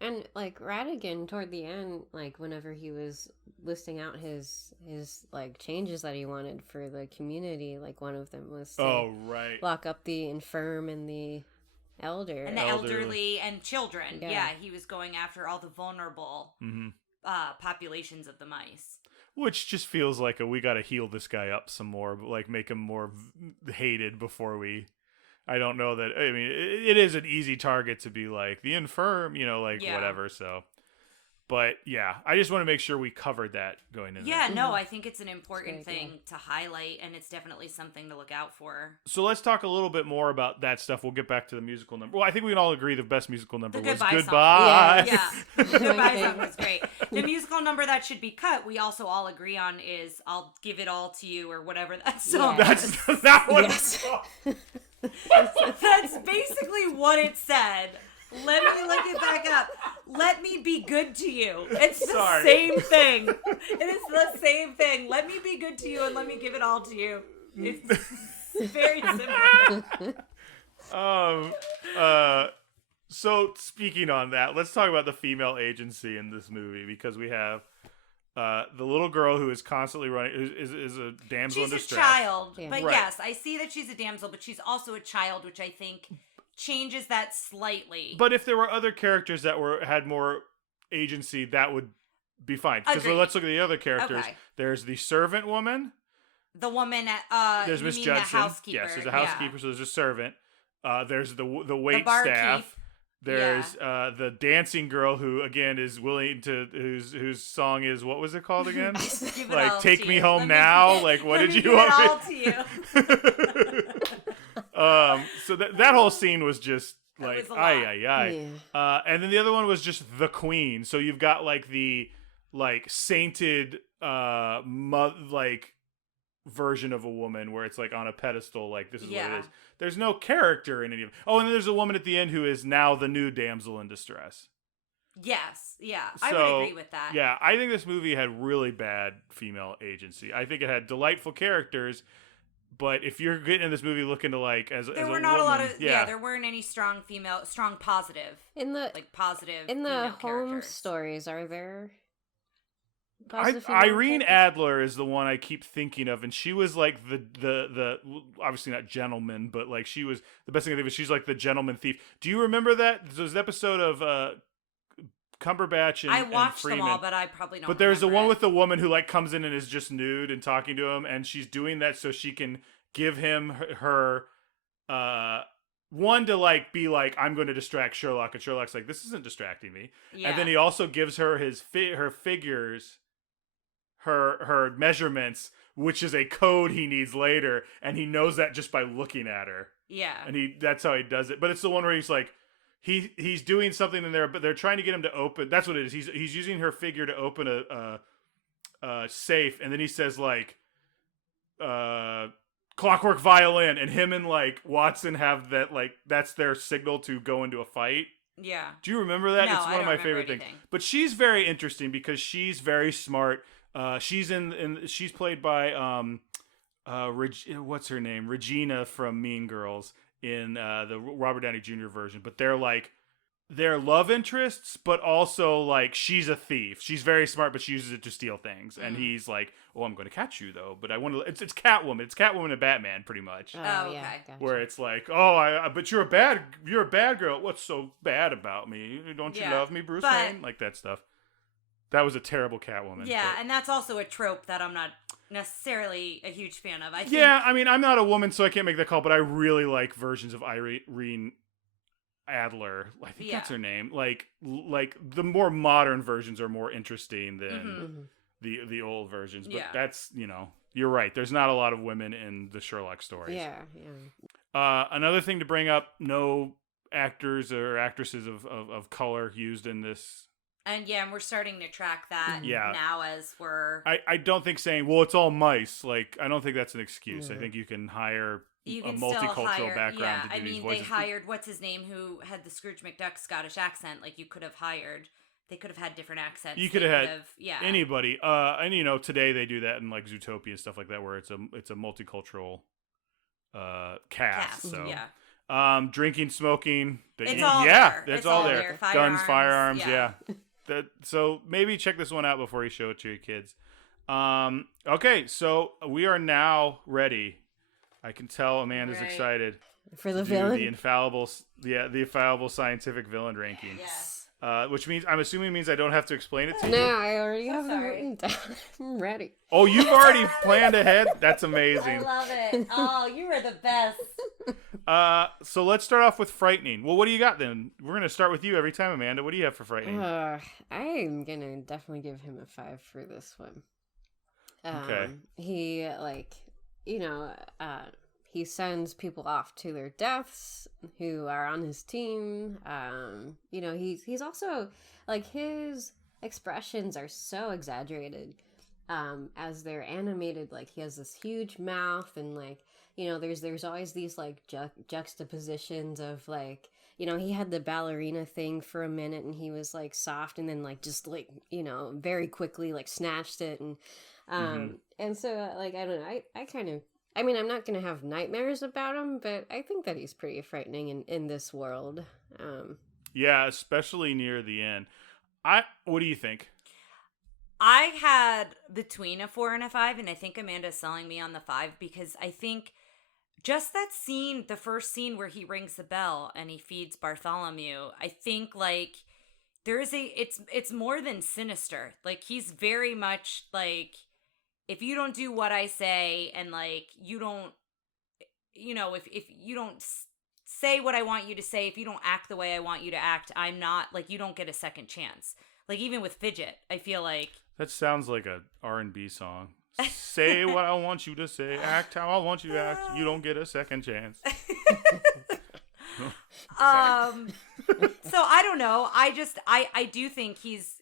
And like Ratigan toward the end, like whenever he was listing out his like changes that he wanted for the community. Like one of them was to lock up the infirm and the elderly and children. Yeah, he was going after all the vulnerable populations of the mice. Which just feels like we got to heal this guy up some more, but like make him more hated before we. I don't know that. I mean, it is an easy target to be like the infirm, whatever. So, but yeah, I just want to make sure we covered that going in. Yeah, no, I think it's an important thing to highlight, and it's definitely something to look out for. So let's talk a little bit more about that stuff. We'll get back to the musical number. Well, I think we can all agree the best musical number was Goodbye. Yeah, the Goodbye song was great. The musical number that should be cut, we also all agree on, is I'll Give It All to You, or whatever that song is. That's not what it's called. That's basically what it said. Let me look it back up. Let me be good to you. It's the same thing. It is the same thing. Let me be good to you and let me give it all to you. It's very simple. So speaking on that, let's talk about the female agency in this movie, because we have the little girl who is constantly running is a damsel in distress. She's a child, but yes, I see that she's a damsel, but she's also a child, which I think changes that slightly. But if there were other characters that had more agency, that would be fine. Because let's look at the other characters. Okay. There's the servant woman. The woman there's Miss Judson. The housekeeper. Yes, there's a housekeeper, so there's a servant. There's the wait staff. There's the dancing girl who again is willing to whose song is, what was it called again? Like Take Me Home Now. Like what did you want? All to you. So that whole scene was just like ay. And then the other one was just the queen. So you've got like the sainted version of a woman where it's like on a pedestal, like this is what it is. There's no character in any of it. Oh, and then there's a woman at the end who is now the new damsel in distress. Yes, yeah, I would agree with that. Yeah, I think this movie had really bad female agency. I think it had delightful characters, but if you're getting in this movie looking to there were not a lot of there weren't any strong positive in the positive in the home characters. Stories. Are there? Irene Adler is the one I keep thinking of, and she was like the obviously not gentleman, but like she was the best thing I think of. She's like the gentleman thief. Do you remember that? There's an episode of Cumberbatch and I watched Freeman. them all, but I probably don't. But there's the one with the woman who comes in and is just nude and talking to him, and she's doing that so she can give him her one to be like, I'm going to distract Sherlock, and Sherlock's like, this isn't distracting me. Yeah. And then he also gives her her figures. Her measurements, which is a code he needs later, and he knows that just by looking at her. Yeah. And that's how he does it. But it's the one where he's like, he's doing something in there, but they're trying to get him to open. That's what it is. He's using her figure to open a safe, and then he says clockwork violin, and him and Watson have that that's their signal to go into a fight. Yeah. Do you remember that? No, it's one of my favorite things. But she's very interesting because she's very smart. She's she's played by what's her name? Regina from Mean Girls in the Robert Downey Jr. version. But they're love interests, but also she's a thief. She's very smart, but she uses it to steal things. And he's like, "Oh, I'm going to catch you though." But I want to. It's Catwoman. It's Catwoman and Batman, pretty much. Oh, okay. Gotcha. Where it's like, "Oh, but you're a bad girl. What's so bad about me? Don't you love me, Bruce Wayne?" Like that stuff. That was a terrible Catwoman. Yeah, and that's also a trope that I'm not necessarily a huge fan of. I mean, I'm not a woman, so I can't make that call, but I really like versions of Irene Adler. I think that's her name. Like the more modern versions are more interesting than the old versions. But that's, you're right. There's not a lot of women in the Sherlock stories. Yeah. Another thing to bring up, no actors or actresses of color used in this. And we're starting to track that now as we're... I don't think saying, well, it's all mice, I don't think that's an excuse. I think you can hire a multicultural background to do these voices. They hired, what's his name, who had the Scrooge McDuck Scottish accent. You could have hired... They could have had different accents. You could have had anybody. And, today they do that in, Zootopia and stuff like that, where it's a multicultural cast. So. Yeah. Drinking, smoking. It's all there. It's all there. Guns, firearms, So maybe check this one out before you show it to your kids. Okay, so we are now ready. I can tell Amanda's excited for the to do villain. the infallible scientific villain ranking. Yes. Which means I'm assuming means I don't have to explain it to you. No, I already have them written down. I'm ready. Oh, you've already planned ahead? That's amazing. I love it. Oh, you are the best. So let's start off with frightening. Well, what do you got then? We're going to start with you every time, Amanda. What do you have for frightening? I'm going to definitely give him a 5 for this one. Okay. He, he sends people off to their deaths who are on his team. He's also, his expressions are so exaggerated as they're animated. Like, he has this huge mouth and, there's always these, juxtapositions of, he had the ballerina thing for a minute and he was, soft and then, very quickly, snatched it. And so, I don't know, I'm not going to have nightmares about him, but I think that he's pretty frightening in this world. Yeah, especially near the end. What do you think? I had between a 4 and a 5, and I think Amanda's selling me on the 5 because I think just that scene, the first scene where he rings the bell and he feeds Bartholomew, I think it's more than sinister. He's very much if you don't do what I say and you don't, if you don't say what I want you to say, if you don't act the way I want you to act, I'm not you don't get a second chance. Even with Fidget, I feel that sounds like a R&B song. Say what I want you to say, act how I want you to act. You don't get a second chance. So I don't know. I do think he's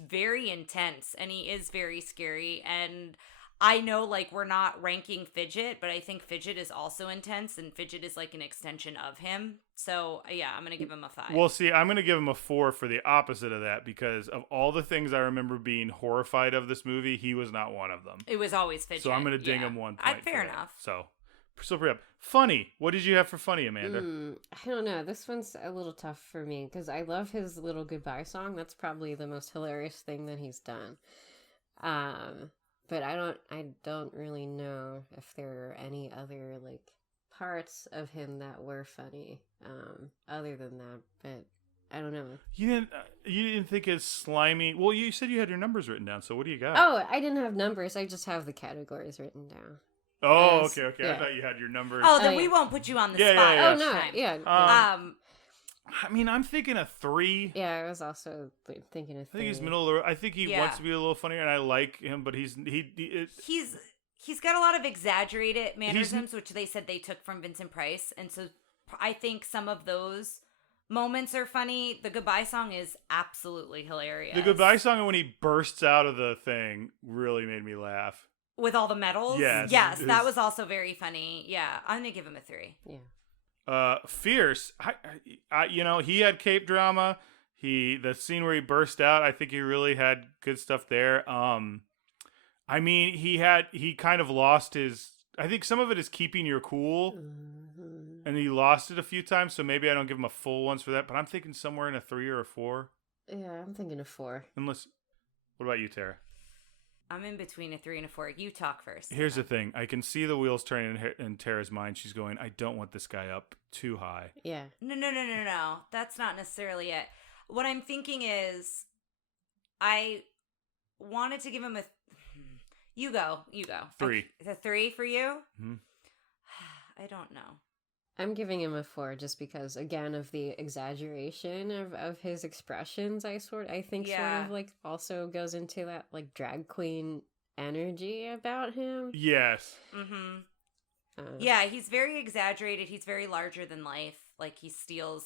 very intense and he is very scary, and I know we're not ranking Fidget, but I think Fidget is also intense and Fidget is an extension of him. So yeah, I'm going to give him a 5. Well, see, I'm going to give him a 4 for the opposite of that because of all the things I remember being horrified of this movie, he was not one of them. It was always Fidget. So I'm going to ding him 1 point. Fair enough. So pretty up. Funny. What did you have for funny, Amanda? I don't know. This one's a little tough for me because I love his little goodbye song. That's probably the most hilarious thing that he's done. But I don't really know if there are any other parts of him that were funny other than that. But I don't know. You didn't think it's slimy. Well, you said you had your numbers written down. So what do you got? Oh, I didn't have numbers. I just have the categories written down. Oh, okay. Yeah. I thought you had your numbers. Oh, then we won't put you on the spot. Yeah. Oh no, yeah. I'm thinking a 3. Yeah, I was also thinking a 3. I think he's middle. I think he wants to be a little funnier, and I like him, but he's got a lot of exaggerated mannerisms, which they said they took from Vincent Price, and so I think some of those moments are funny. The goodbye song is absolutely hilarious. The goodbye song when he bursts out of the thing really made me laugh. With all the medals? Yes, that was also very funny. Yeah, I'm going to give him a 3. Yeah. Fierce. He had cape drama. The scene where he burst out, I think he really had good stuff there. He kind of lost his, I think some of it is keeping your cool. Mm-hmm. And he lost it a few times, so maybe I don't give him a full ones for that, but I'm thinking somewhere in a 3 or a 4. Yeah, I'm thinking a 4. What about you, Tara? I'm in between a 3 and a 4. You talk first. Here's the thing. I can see the wheels turning in Tara's mind. She's going, I don't want this guy up too high. Yeah. No. That's not necessarily it. What I'm thinking is I wanted to give him a... You go. 3. It's a 3 for you? Mm-hmm. I don't know. I'm giving him a 4 just because, again, of the exaggeration of his expressions. I think sort of also goes into that drag queen energy about him. Yes. Mm-hmm. Yeah, he's very exaggerated. He's very larger than life. He steals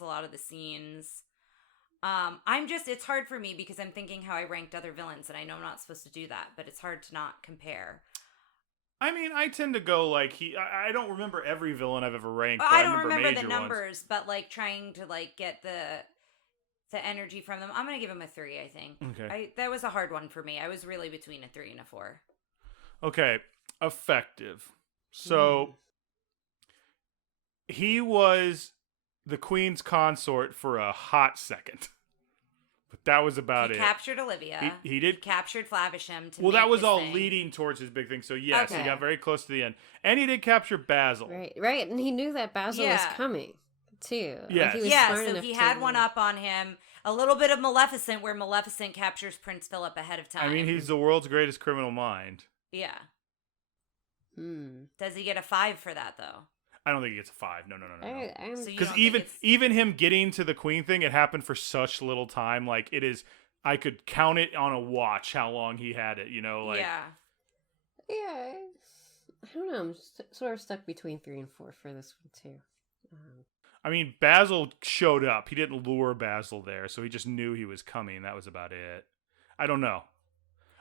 a lot of the scenes. It's hard for me because I'm thinking how I ranked other villains, and I know I'm not supposed to do that, but it's hard to not compare. I tend to go I don't remember every villain I've ever ranked. I don't remember the ones. numbers, but trying to get the energy from them. I'm gonna give him a 3. I think. Okay. That was a hard one for me. I was really between a 3 and a 4. Okay, effective. So he was the queen's consort for a hot second. But that was about he it. Captured Olivia. He did. He captured Flavisham. Well, that was all thing. leading towards his big thing. So yes, Okay. he got very close to the end, and he did capture Basil. Right, and he knew that Basil was coming too. Yes. He was yeah, smart so enough he to had one up on him. A little bit of Maleficent, where Maleficent captures Prince Philip ahead of time. I mean, he's the world's greatest criminal mind. Yeah. Does he get a 5 for that though? I don't think he gets a 5. No. Because So even him getting to the Queen thing, it happened for such little time. Like it is, I could count it on a watch how long he had it. You know, like yeah. I don't know. I'm sort of stuck between 3 and 4 for this one too. I mean, Basil showed up. He didn't lure Basil there, so he just knew he was coming. That was about it. I don't know.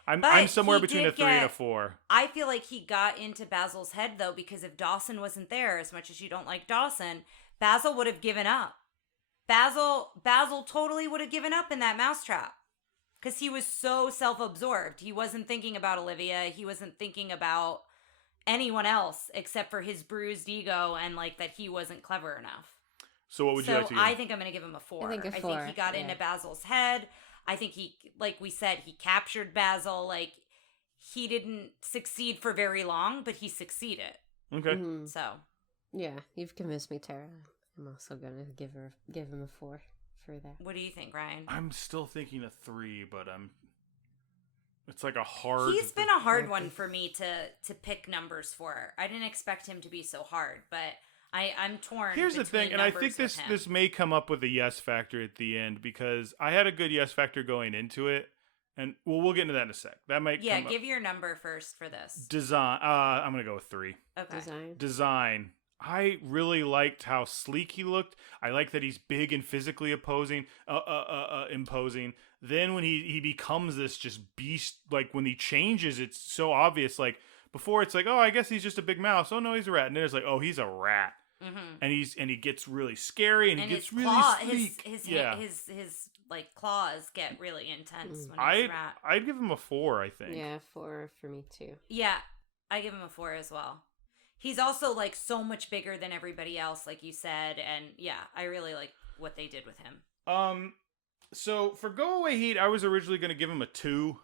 I'm somewhere between a 3 and a 4. I feel like he got into Basil's head though, because if Dawson wasn't there, as much as you don't like Dawson, Basil would have given up. Basil totally would have given up in that mousetrap. Because he was so self-absorbed. He wasn't thinking about Olivia. He wasn't thinking about anyone else except for his bruised ego and like that he wasn't clever enough. So what would you like to give him? I think I'm going to give him a 4. I think a 4. I think he got into Basil's head. I think he, like we said, he captured Basil. Like, he didn't succeed for very long, but he succeeded. Okay. Mm-hmm. So. Yeah, you've convinced me, Tara. I'm also going to give him a 4 for that. What do you think, Ryan? I'm still thinking a 3, but it's like a hard... He's been a hard one for me to pick numbers for. I didn't expect him to be so hard, but I'm torn. Here's the thing, and I think this may come up with a yes factor at the end, because I had a good yes factor going into it, and we'll get into that in a sec. That might come give your number first for this. Design. I'm gonna go with 3. Okay. Design. I really liked how sleek he looked. I like that he's big and physically imposing. Then when he becomes this just beast, like when he changes, it's so obvious. Like before, it's like, oh, I guess he's just a big mouse. Oh no, he's a rat. And then it's like, oh, he's a rat. Mm-hmm. And he gets really scary and he gets really sleek. His like claws get really intense when he's a rat. I'd give him a 4. I think. Yeah, 4 for me too. Yeah, I give him a 4 as well. He's also like so much bigger than everybody else, like you said, and yeah, I really like what they did with him. So for Go Away Heat, I was originally going to give him a 2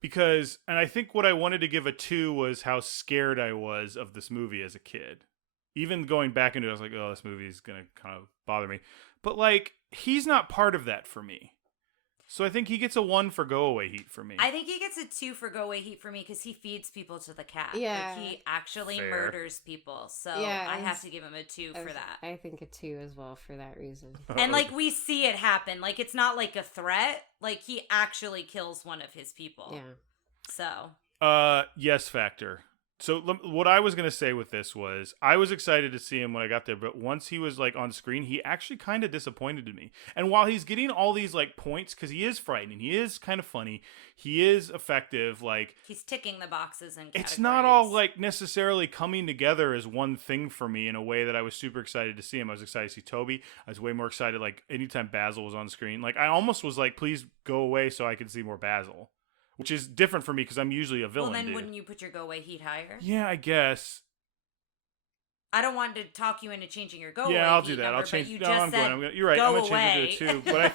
because, and I think what I wanted to give a 2 was how scared I was of this movie as a kid. Even going back into it, I was like, oh, this movie is going to kind of bother me. But like, he's not part of that for me. So I think he gets a 1 for Go Away Heat for me. I think he gets a 2 for Go Away Heat for me because he feeds people to the cat. Yeah. Like, he actually Fair. murders people. So Yeah, I have to give him a 2 for that. I think a 2 as well for that reason. And like we see it happen. Like it's not like a threat. Like he actually kills one of his people. Yeah. So. Yes factor. So what I was going to say with this was I was excited to see him when I got there, but once he was like on screen, he actually kind of disappointed me. And while he's getting all these like points, because he is frightening, he is kind of funny, he is effective, like he's ticking the boxes and it's not all like necessarily coming together as one thing for me in a way that I was super excited to see him. I was excited to see Toby. I was way more excited like anytime Basil was on screen. Like I almost was like, please go away so I could see more Basil. Which is different for me because I'm usually a villain. Well, then wouldn't you put your Go Away Heat higher? Yeah, I guess. I don't want to talk you into changing your Go Away. Yeah, I'll do Heat that. number, I'll change. You No, just I'm said going. You're right. Go I'm gonna change it to a 2. But I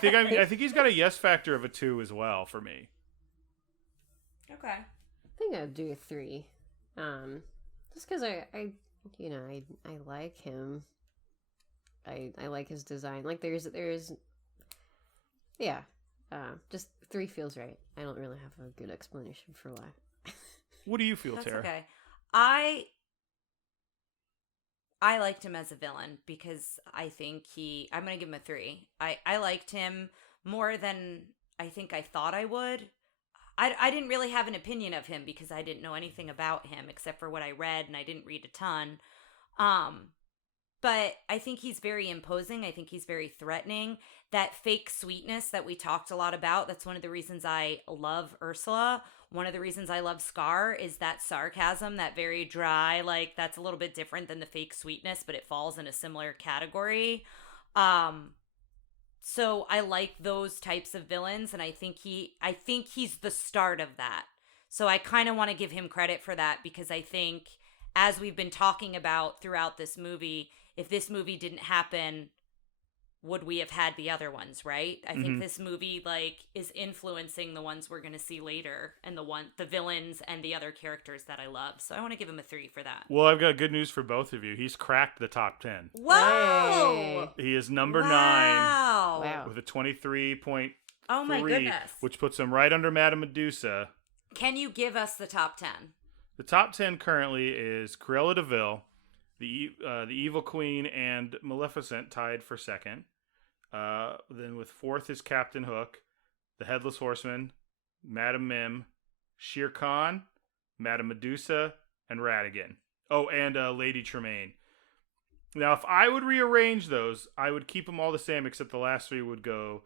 think he's got a yes factor of a 2 as well for me. Okay. I think I'd do a 3. Just because I like him. I like his design. Like there's yeah. Just 3 feels right. I don't really have a good explanation for why. What do you feel, That's Tara? okay. I liked him as a villain because I think I'm going to give him a 3. I liked him more than I think I thought I would. I didn't really have an opinion of him because I didn't know anything about him except for what I read, and I didn't read a ton. But I think he's very imposing. I think he's very threatening. That fake sweetness that we talked a lot about, that's one of the reasons I love Ursula. One of the reasons I love Scar is that sarcasm, that very dry, like that's a little bit different than the fake sweetness, but it falls in a similar category. So I like those types of villains, and I think he's the start of that. So I kind of want to give him credit for that because I think, as we've been talking about throughout this movie, if this movie didn't happen, would we have had the other ones, right? I think this movie like is influencing the ones we're going to see later, and the villains and the other characters that I love. So I want to give him a 3 for that. Well, I've got good news for both of you. He's cracked the top 10. Whoa! He is number 9 Wow. with a 23.3, Oh my goodness. which puts him right under Madame Medusa. Can you give us the top 10? The top 10 currently is Cruella de Vil, the Evil Queen, and Maleficent tied for second. Then with fourth is Captain Hook, the Headless Horseman, Madame Mim, Shere Khan, Madame Medusa, and Ratigan. Oh, and Lady Tremaine. Now, if I would rearrange those, I would keep them all the same, except the last 3 would go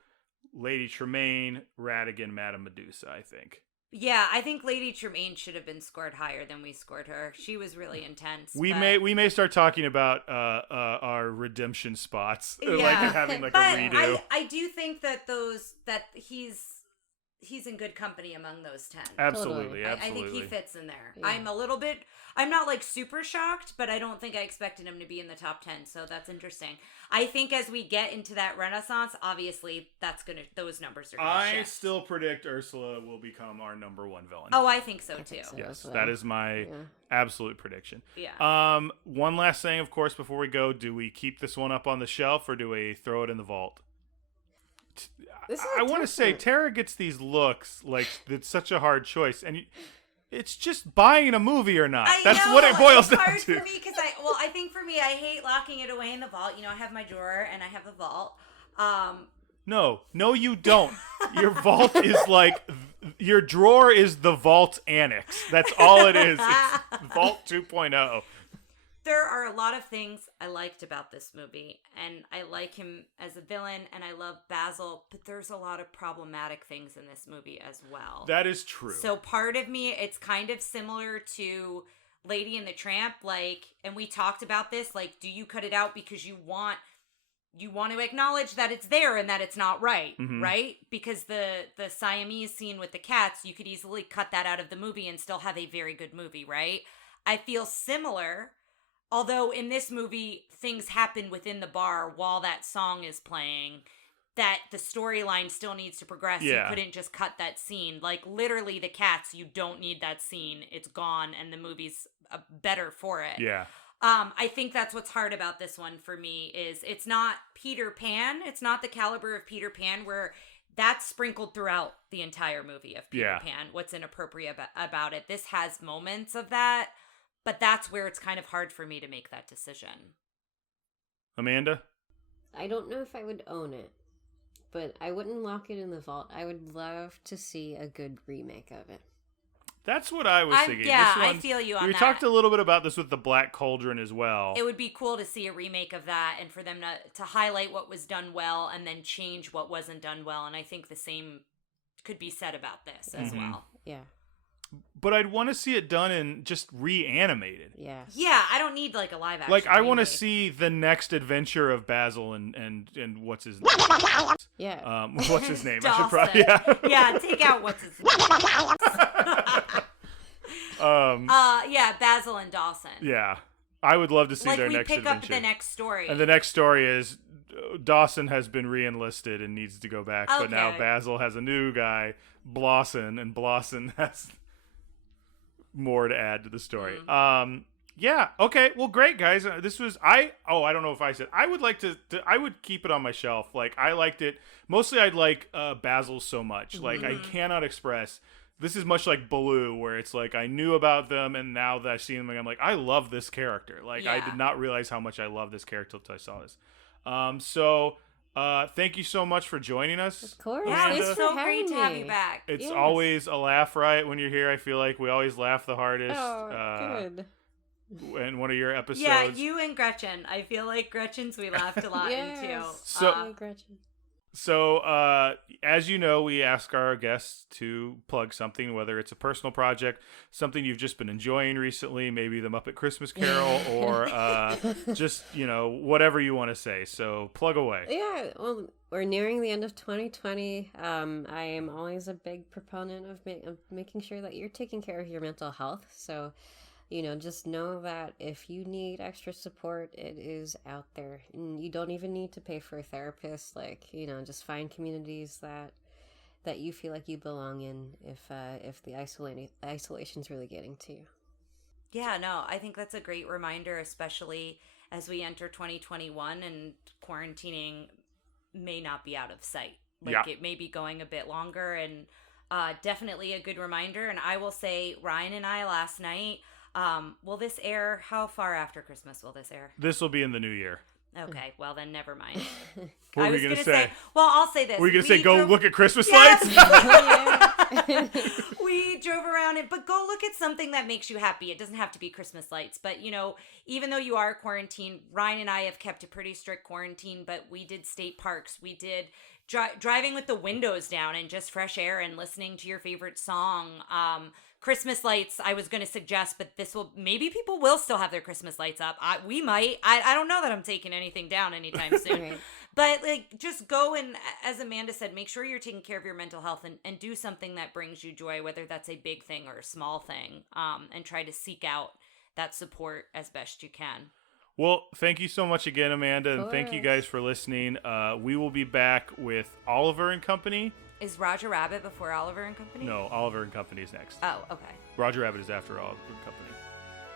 Lady Tremaine, Ratigan, Madame Medusa, I think. Yeah, I think Lady Tremaine should have been scored higher than we scored her. She was really intense. We may start talking about our redemption spots, like having like a redo. I do think that he's in good company among those 10. Absolutely. I think he fits in there. Yeah. I'm not like super shocked, but I don't think I expected him to be in the top 10. So that's interesting. I think as we get into that Renaissance, obviously those numbers are going to shift. I still predict Ursula will become our number 1 villain. Oh, I think so too. Yes, that is my absolute prediction. Yeah. One last thing, of course, before we go, do we keep this one up on the shelf or do we throw it in the vault? I want to say Tara gets these looks like it's such a hard choice, and it's just buying a movie or not. That's what it boils down to. It's hard for me because I think for me, I hate locking it away in the vault. You know, I have my drawer and I have the vault. No, you don't. Your vault is like your drawer is the vault annex. That's all it is. It's Vault 2.0. There are a lot of things I liked about this movie, and I like him as a villain, and I love Basil, but there's a lot of problematic things in this movie as well. That is true. So part of me, it's kind of similar to Lady and the Tramp, like, and we talked about this, like, do you cut it out because you want to acknowledge that it's there and that it's not right, right? Because the Siamese scene with the cats, you could easily cut that out of the movie and still have a very good movie, right? I feel similar. Although in this movie, things happen within the bar while that song is playing, that the storyline still needs to progress. Yeah. You couldn't just cut that scene. Like, literally, the cats, you don't need that scene. It's gone, and the movie's better for it. Yeah. I think that's what's hard about this one for me is it's not Peter Pan. It's not the caliber of Peter Pan where that's sprinkled throughout the entire movie of Peter Pan, what's inappropriate about it. This has moments of that. But that's where it's kind of hard for me to make that decision. Amanda? I don't know if I would own it, but I wouldn't lock it in the vault. I would love to see a good remake of it. That's what I was thinking. Yeah, I feel you on that. We talked a little bit about this with the Black Cauldron as well. It would be cool to see a remake of that and for them to highlight what was done well and then change what wasn't done well. And I think the same could be said about this as well. Yeah. But I'd want to see it done and just reanimated. Yeah. Yeah, I don't need like a live action. Like I want to see the next adventure of Basil and what's his name? Yeah. What's his name? Dawson. I should probably yeah, take out what's his name. Yeah, Basil and Dawson. Yeah. I would love to see like their next adventure. Like we pick up the next story. And the next story is Dawson has been re-enlisted and needs to go back, but now Basil has a new guy, Blossom, and Blossom has more to add to the story. Yeah, okay, well, great, guys. This was I don't know if I said I would like to I would keep it on my shelf. Like I liked it mostly. I'd like Basil so much. Like I cannot express. This is much like Baloo, where it's like I knew about them, and now that I've seen them, I'm like, I love this character. Like I did not realize how much I love this character until I saw this. So thank you so much for joining us. Of course. Yeah, it's so great to have you back. It's always a laugh riot when you're here. I feel like we always laugh the hardest. Oh, good. In one of your episodes. Yeah, you and Gretchen. I feel like Gretchen's we laughed a lot into. Gretchen. So, as you know, we ask our guests to plug something, whether it's a personal project, something you've just been enjoying recently, maybe the Muppet Christmas Carol, or just, whatever you want to say. So, plug away. Yeah, well, we're nearing the end of 2020. I am always a big proponent of making sure that you're taking care of your mental health. So, just know that if you need extra support, it is out there. And you don't even need to pay for a therapist. Just find communities that you feel like you belong in if the isolation's really getting to you. Yeah, no, I think that's a great reminder, especially as we enter 2021 and quarantining may not be out of sight. It may be going a bit longer, and definitely a good reminder. And I will say, Ryan and I last night, will this air? How far after Christmas will this air? This will be in the new year. Okay, well then never mind. What were you going to say? Well, I'll say this. Were you going to say go look at Christmas lights? We drove around it, but go look at something that makes you happy. It doesn't have to be Christmas lights, but even though you are quarantined, Ryan and I have kept a pretty strict quarantine, but we did state parks. We did driving with the windows down and just fresh air and listening to your favorite song. Christmas lights, I was going to suggest, but maybe people will still have their Christmas lights up. We might. I don't know that I'm taking anything down anytime soon. Right. But just go and, as Amanda said, make sure you're taking care of your mental health and do something that brings you joy, whether that's a big thing or a small thing, and try to seek out that support as best you can. Well, thank you so much again, Amanda, and thank you guys for listening. We will be back with Oliver and Company. Is Roger Rabbit before Oliver and Company? No, Oliver and Company is next. Oh, okay. Roger Rabbit is after Oliver and Company.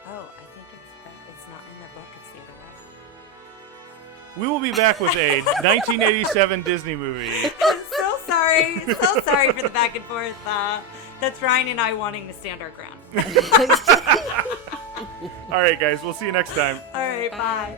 Oh, I think it's not in the book. It's the other way. We will be back with a 1987 Disney movie. I'm so sorry. So sorry for the back and forth. That's Ryan and I wanting to stand our ground. All right, guys. We'll see you next time. All right, bye.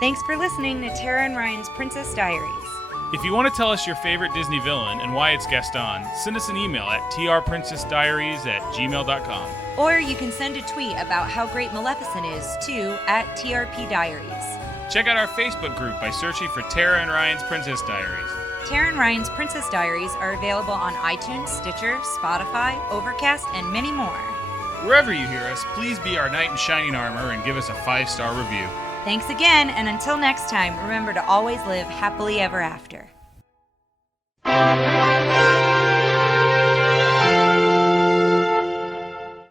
Thanks for listening to Tara and Ryan's Princess Diaries. If you want to tell us your favorite Disney villain and why it's guest on, send us an email at trprincessdiaries@gmail.com. Or you can send a tweet about how great Maleficent is to @TRPDiaries. Check out our Facebook group by searching for Tara and Ryan's Princess Diaries. Tara and Ryan's Princess Diaries are available on iTunes, Stitcher, Spotify, Overcast, and many more. Wherever you hear us, please be our knight in shining armor and give us a 5-star review. Thanks again, and until next time, remember to always live happily ever after.